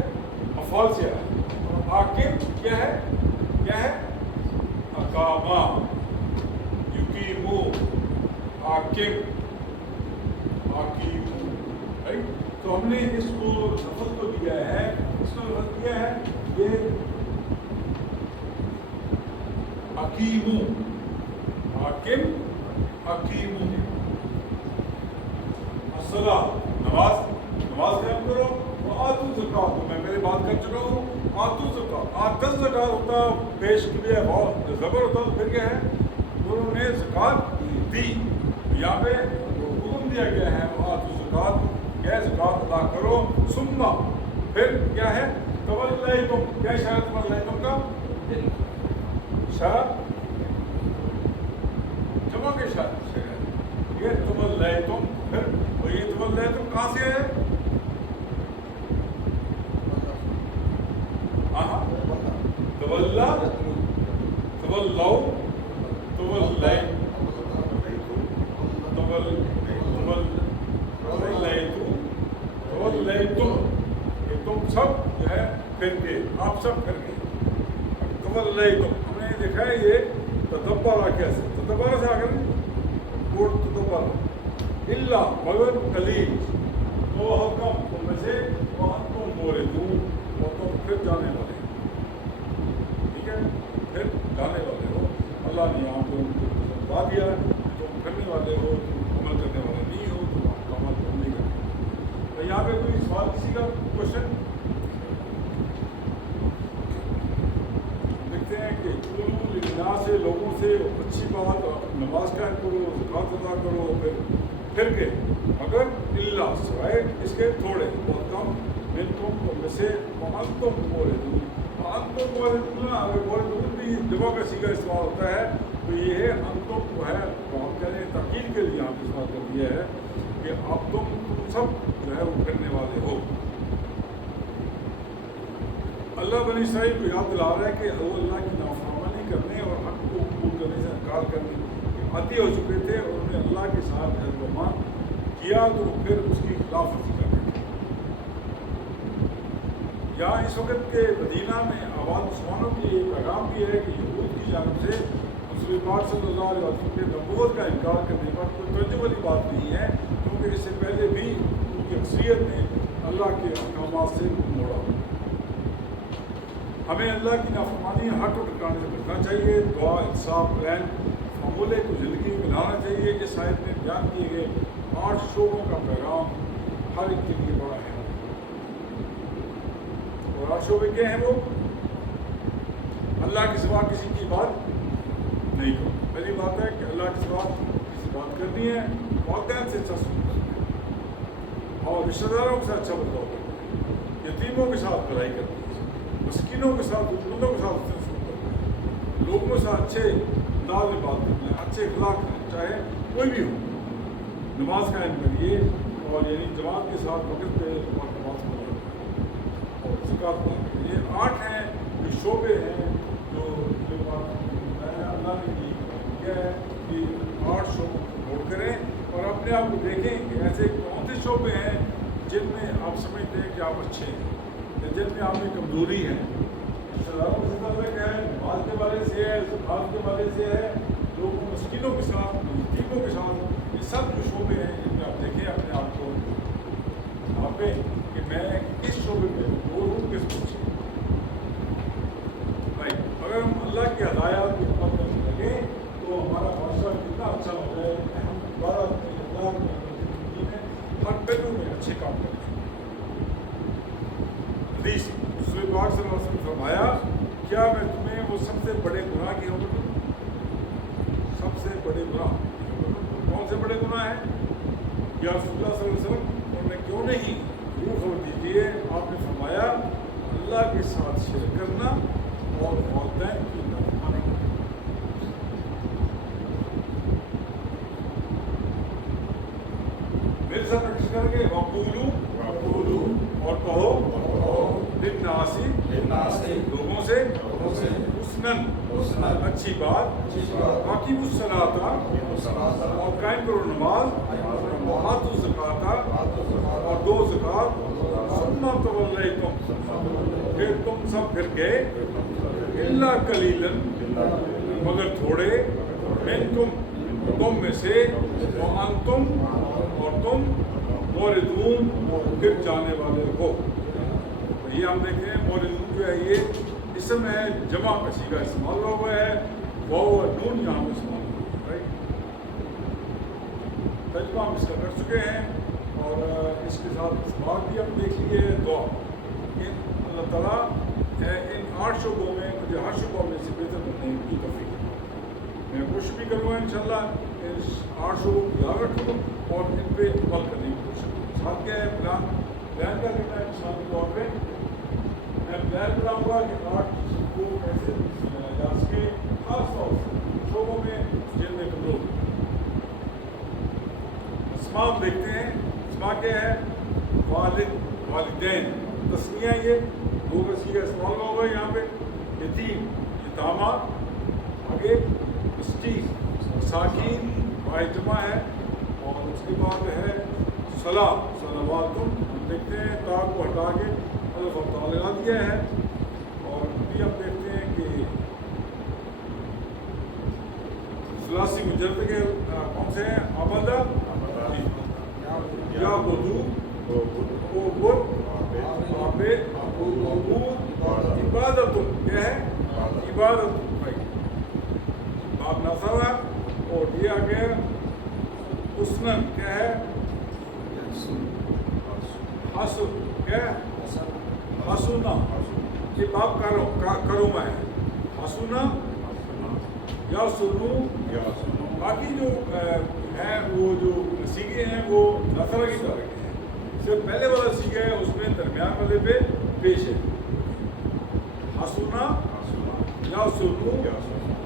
افعال سے آیا ہے۔ عاقب کیا ہے؟ کیا ہے؟ اقامہ، یقیمو، عاقب، عاقیمو، تو ہم نے اس کو لفظ کو دیا ہے، اس کو لفظ دیا ہے یہ حکیمو، حاکم، حکیمو۔ الصلاۃ، نماز قائم کرو، وآتوا الزکاۃ، میں پہلے بات کر چکا ہوں، آتوا الزکاۃ، آتوا الزکاۃ ہوتا پیش کیا زبر ہوتا تو پھر کیا ہے؟ انہوں نے زکوٰۃ دی، یہاں پہ حکم دیا گیا ہے وآتوا الزکاۃ، کیا زکوٰۃ ادا کرو، ثم پھر کیا ہے؟ تولیتم، کیا اشارہ تولیتم کا؟ اشارہ جمع کے اشارہ، یہ تولیتم، پھر یہ تولیتم کہاں سے ہے؟ تولا، تولو، تولیتم، کہ تم سب جو ہے پھر کے، آپ سب پھر کے، تولیتم ہم نے دیکھا ہے یہ تدبر کیسے، تدبر سے آگر کوٹ تدبر، الا مگر قلیل، تو حکم تم میں سے، وانتم موردون، اور تم پھر جانے والے، ٹھیک ہے، پھر جانے والے ہو۔ اللہ نے یہاں پہ ان کو بتا دیا تم کرنے والے ہو، تم عمل کرنے والے نہیں ہو، تم آپ کا عمل تم نہیں کرتے۔ تو یہاں پہ کوئی سوال کسی کا کوشچن؟ دیکھتے ہیں کہ قولوا للناس سے، لوگوں سے اچھی بات، نماز قائم کرو، زکوٰۃ ادا کرو، پھر کے مگر الا سوائے اس کے تھوڑے بہت کم، منکم تم میں سے، وانتم موردون، انتم موردون، اگر موردون بھی جمع کا صیغہ استعمال ہوتا ہے تو یہ ہے انتم کو ہے، تو ہم کہہ رہے ہیں تاکید کے لیے یہاں پہ استعمال کر دیا ہے کہ اب تم سب جو ہے وہ کرنے والے ہو۔ اللہ بنی اسرائیل کو یاد دلا رہا ہے کہ وہ اللہ کی نافرمانی کرنے اور حق کو قبول کرنے سے انکار کرنے کے عادی ہو چکے تھے، اور انہوں نے اللہ کے ساتھ عہد و پیمان کیا تو پھر اس کی خلاف ورزی کر رہے تھے۔ یہاں اس وقت کے مدینہ میں آباد مسلمانوں کے لیے ایک پیغام بھی ہے کہ یہود کی جانب سے رسول پاک صلی اللہ علیہ وسلم کے نبوت کا انکار کرنے پر کوئی توجہ والی بات نہیں ہے، کیونکہ اس سے پہلے بھی ان کی اکثریت نے اللہ کے احکامات سے موڑا۔ ہمیں اللہ کی نافرمانی حق و ٹھکانے سے بچنا چاہیے، دعا، انصاف، پلان मामूले को ज़िंदगी में लाना चाहिए। इस आयत में बयान किए गए 8 शोबों का पैगाम हर एक के लिए बड़ा है। और 8 शोबे क्या हैं? वो अल्लाह के सिवा किसी की बात नहीं करो। पहली बात है कि अल्लाह के सिवा किसी बात करनी है, वालिदैन से अच्छा सुन करना है और रिश्तेदारों के साथ अच्छा बर्ताव करना है, यतीमों के साथ भलाई करनी है, मस्कीनों के साथ, ज़रूरतमंदों के साथ अच्छा सुन करना है, लोगों से अच्छे अंदाज में बात करना है, अच्छे अखलाक हैं, चाहे कोई भी हो। नमाज कायम करिए और यानी जमात के साथ वक्त पे और नमाज पढ़ना और ज़कात पाना। ये 8 हैं जो शोबे हैं जो अल्लाह ने की क्या है कि 8 शोबों को नोट करें और अपने आप को देखें कि ऐसे कौन से शोबे हैं जिनमें आप समझते हैं कि आप अच्छे हैं या जिनमें आप में कमज़ोरी है। रिश्तेदारों के साथ क्या है, नमाज के बारे से है, ज़कात के बारे से है, लोगों मस्किनों के साथ, यतीमों के साथ, ये सब जो शोबे हैं इनमें आप देखें अपने आप को वहाँ पे कि मैं किस शोबे में कमज़ोर हूँ, किस कुछ भाई। अगर हम अल्लाह की हदायत की अमल करने लगे तो हमारा माशरा कितना अच्छा हो जाए। हम दोबारा अपने अल्लाह की ज़िंदगी में हर पहलू में अच्छे काम करें। हदीस रसूल पाक सल्लल्लाहु अलैहि वसल्लम फरमाया, क्या मैं तुम्हें वो सबसे बड़े गुनाह की खबर दूँ? सबसे बड़े गुनाह कौन से बड़े गुनाह हैं? या रसूलुल्लाह सल्लल्लाहु अलैहि वसल्लम उन्होंने क्यों नहीं, जरूर खबर दीजिए। आपने फरमाया अल्लाह के साथ शिरक करना और वालिदैन की नाफरमानी करना। मेरे साथ प्रैक्टिस करेंगे, वक़ूलू और कहो लिन्नासी लोगों से हुस्नन अच्छी बात, अक़ीमुस सलाता और कायम करो नमाज, व आतु ज़काता और दो ज़कात, सुम्मा तवल्लैतुम फिर तुम सब फिर गए, इल्ला कलीलन मगर थोड़े, मिनकुम तुम में से, व अंतुम और तुम मोरिदून फिर जाने वाले हो। तो ये हम देखते हैं मोरिदून जो है ये इसम है, जमा का सीगा इस्तेमाल हुआ है, वाव और नून यहाँ पर इस्तेमाल हुआ है। राइट, तर्जुमा हम इसका कर चुके हैं और इसके साथ इस बात भी हम देख लिए दुआ। अल्लाह ताला इन 8 शोबों में मुझे हर शोबों में से बेहतर बनने की तौफीक है। मैं कोशिश भी करूँगा इंशाअल्लाह इस 8 शोबों को याद रखूँ और इन पर अमल करने की कोशिश करूँ। साथ क्या है प्लान का लेना है मिसाल के तौर पर मैं प्लान बनाऊँगा कि 8 को कैसे जा सके, खास तौर से शोबों में जिनमें कमजोर। अस्मा हम देखते हैं, अस्मा क्या है? वालिदैन तस्निया, ये दो रसी का इस्तेमाल होगा यहाँ पे। यतीम यतामा, आगे मिस्कीन साकीन बाइजमा है और उसके बाद है सलावातुम। हम देखते हैं ता को हटा के अल्लाह ताला लगा दिया है। और अभी हम देखते हैं कि सुलासी मुजर्द के कौन से हैं? अबदा या बुदू ओ बुद आबिद इबादत क्या है? इबादत भाई बाब नसरा। और ये आगे हुस्नन क्या है? हसन क्या है? हसुना, ये बाप करूमा है। हसुना या सुनू, बाकी जो है वो जो सीगे हैं वो नसरा की तरह के हैं। सिर्फ पहले वाला सीगा है उसमें दरमियान वाले पे पेश है। हसुना या सुनू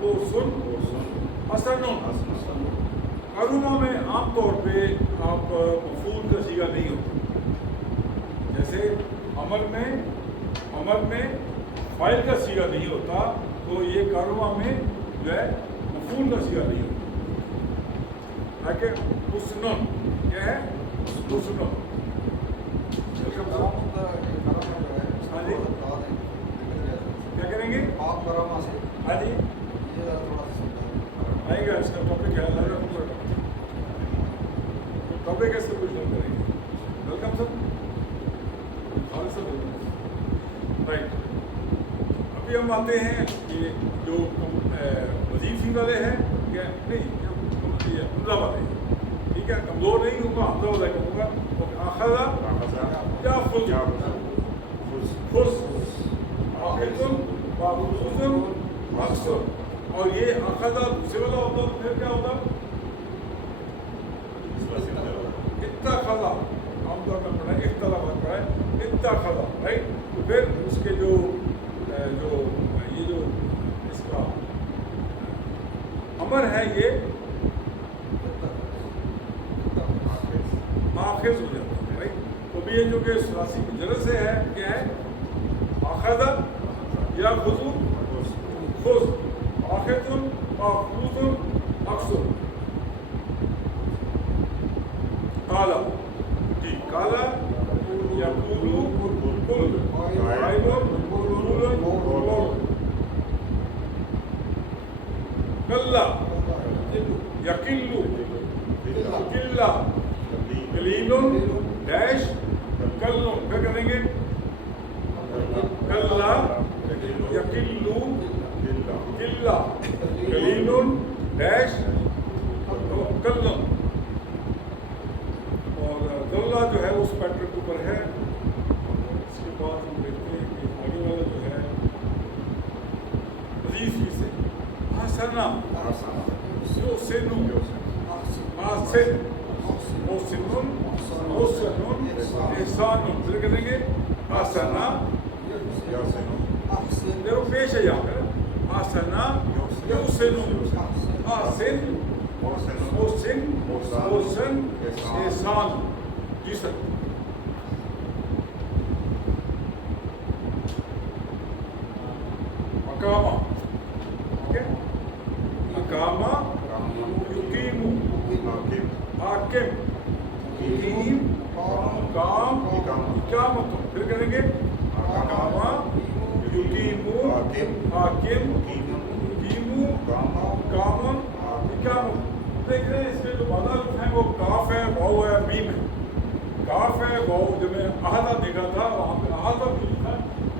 तो सुन हसनुन। करूमा में आमतौर पे आप मफूल का सीगा नहीं होता। जैसे अमर में फाइल का सीगा नहीं होता, तो ये करूमा में जो है मफूल का सीगा नहीं होता। ताकि हुस्नुन क्या है? हुस्नुन। हाँ जी, क्या करेंगे? हाँ जी, आएगा इसका टॉपिक है टॉपिक कैसे कुछ नहीं करेंगे। Welcome sir, right. अभी हम आते हैं कि जो वजीफी वाले हैं ठीक है, नहीं ये हमजा वाला है, ठीक है, कमजोर नहीं होगा, हमजा वाला कहूँगा। तो आखिरा या खुद खुश आखिरतुन बाखुसूसन अक्सर, और ये आखिरा दूसरे वाला होता तो फिर क्या होता? इतना खजा आमतौर पर पढ़ा है, इतना बात पढ़ा है, इतना खजा, राइट। तो फिर उसके जो ये जो इसका अमर है ये आखिर हो जाता है, राइट। तो भी ये जो कि सलासी मुजर्रद से है, क्या है? आखदा या खुजू खुज आखिरतुन माखूजुन अक्सर। काला जी, काला यकूलु कुल गायबुन कुलुन कुल। कल्ला यकिल्लु किल्ला कलीलुन डैश कल्लुन। क्या करेंगे? कल्ला यकिल्लु किल्ला कलीलुन डैश कल्लुन। और दल्ला जो है उस पैटर्न के ऊपर है। इसके बाद हम देखते हैं कि आगे वाला जो है मजीद से हसना योसेनु आसिन मोसिनुन मोसनुन एहसानुन। फिर करेंगे हसना देखो पेश है यहाँ पर हसना योसेनु आसिन मोसिन मोसन एहसान। जी सर। अकामा, ओके, अकामा युकीमु हाकिम मुकीम काम इकामतुन। फिर करेंगे अकामा युकीमु हाकिम मुकीमु कामुन इकामतुन। देख रहे हैं इसमें जो बादा रूप है वो काफ है, वाव है, मीम है। काफ है, वाव जब मैं अहादा देखा था वहाँ पे अहादा भी लिखा।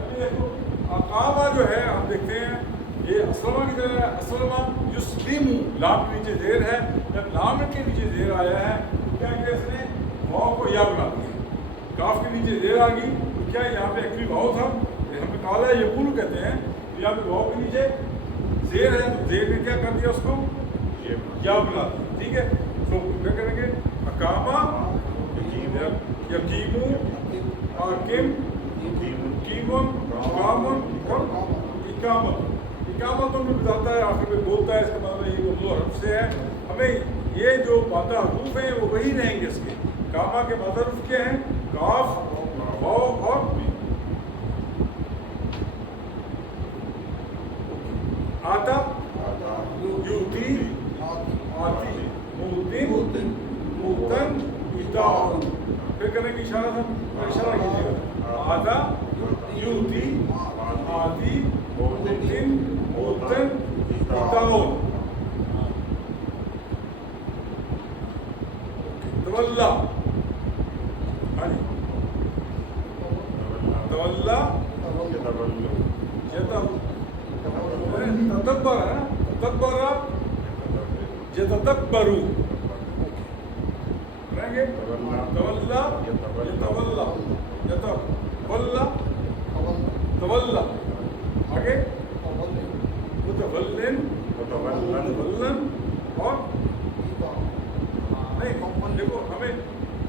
अभी देखो अकामा जो है हम देखते हैं ये असलमा की तरह है। असलमा युस्लिमु लाम के नीचे जेर है। जब लाम के नीचे जेर आया है तो क्या किया इसने? वाव को या बना दिया। काफ के नीचे जेर आ गई तो क्या यहाँ पे एक्चुअली वाव था, हमें काला यकूल कहते हैं। तो यहाँ पे वाव के नीचे जेर है तो जेर ने क्या कर दिया उसको या बना दिया, ठीक है। तो क्या करेंगे? अकामा यकीमु हाकिम कीमुन कामुन इकामत। इकामत में बताता है, आखिर में बोलता है, इसका मतलब ये उर्दू हर्फ से है। हमें ये जो मादा हरूफ हैं वो वही रहेंगे इसके। कामा के मादा हरूफ क्या हैं? काफ, वाव और मीम। आता यूती आती मुतिन मुतन इताउन। फिर करेंगे इशारा था, इशारा कीजिएगा। आदा यूती आती मुतिन मुतन इताउन। तवल्ला, हाँ जी, तवल्ला तदब्बर है ना, तदब्बरा यतदब्बरू करेंगे। तवल्ला यतवल्ला यतवल्ला तवल्ला। आगे मुतवल्लिन मुतवल्लन। और नहीं देखो हमें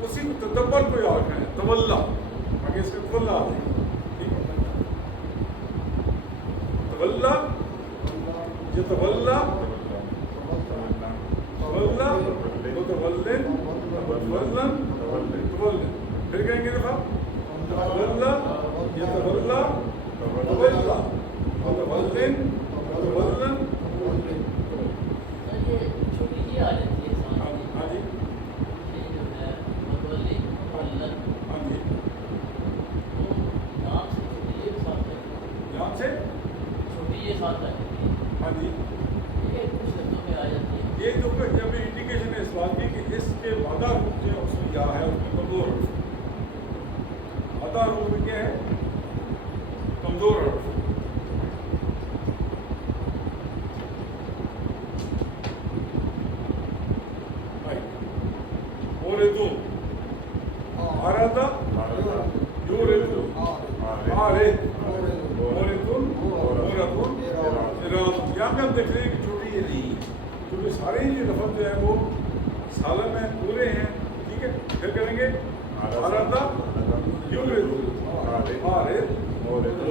उसी तदब्बर को याद रखना है। तवल्ला आगे इसके तवल्ला आ जाएगा, ठीक है। तवल्ला यतवल्ला तवल्ला मुतवल्लिन मुतवल्लन मुतवल्लिन। फिर कहेंगे देखा तवल्ला यतवल्ला तवल्ला मुतवल्लिन मुतवल्लन। ये छोटी सी आ जाती है साथ में। हाँ जी, ये जो है मुतवल्ली मुतवल्लन, हाँ जी, तो नाम से छोटी ये साथ लगती है, ध्यान से, छोटी ये साथ लगती है। हाँ जी। ये कुछ शब्दों में आ जाती है। ये तो जब इंडिकेशन है इस बात की कि इसके मादा रूप जो है उसमें क्या है, उसमें कमजोर हर्फ। मादा रूप में क्या है? कमजोर हर्फ। دیکھ رہے ہیں کہ چھوٹی یہ نہیں ہے، کیونکہ سارے ہی لفظ جو ہے وہ سالم میں پورے ہیں. ٹھیک ہے، پھر کریں گے آرادہ یورد آرد مورد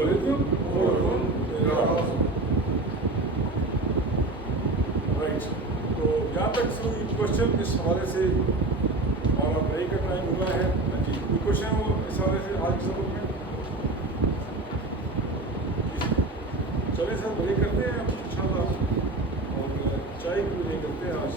مورد رائٹ. تو یہاں تک کوشچن اس حوالے سے ہمارا بریک کا ٹائم ہوا ہے. جی کوئی کوشچن ہو اس حوالے سے آج کے سبق میں؟ چلیں سر بریک کرتے ہیں ان شاء اللہ، اور چائے بھی نہیں کرتے ہیں آج.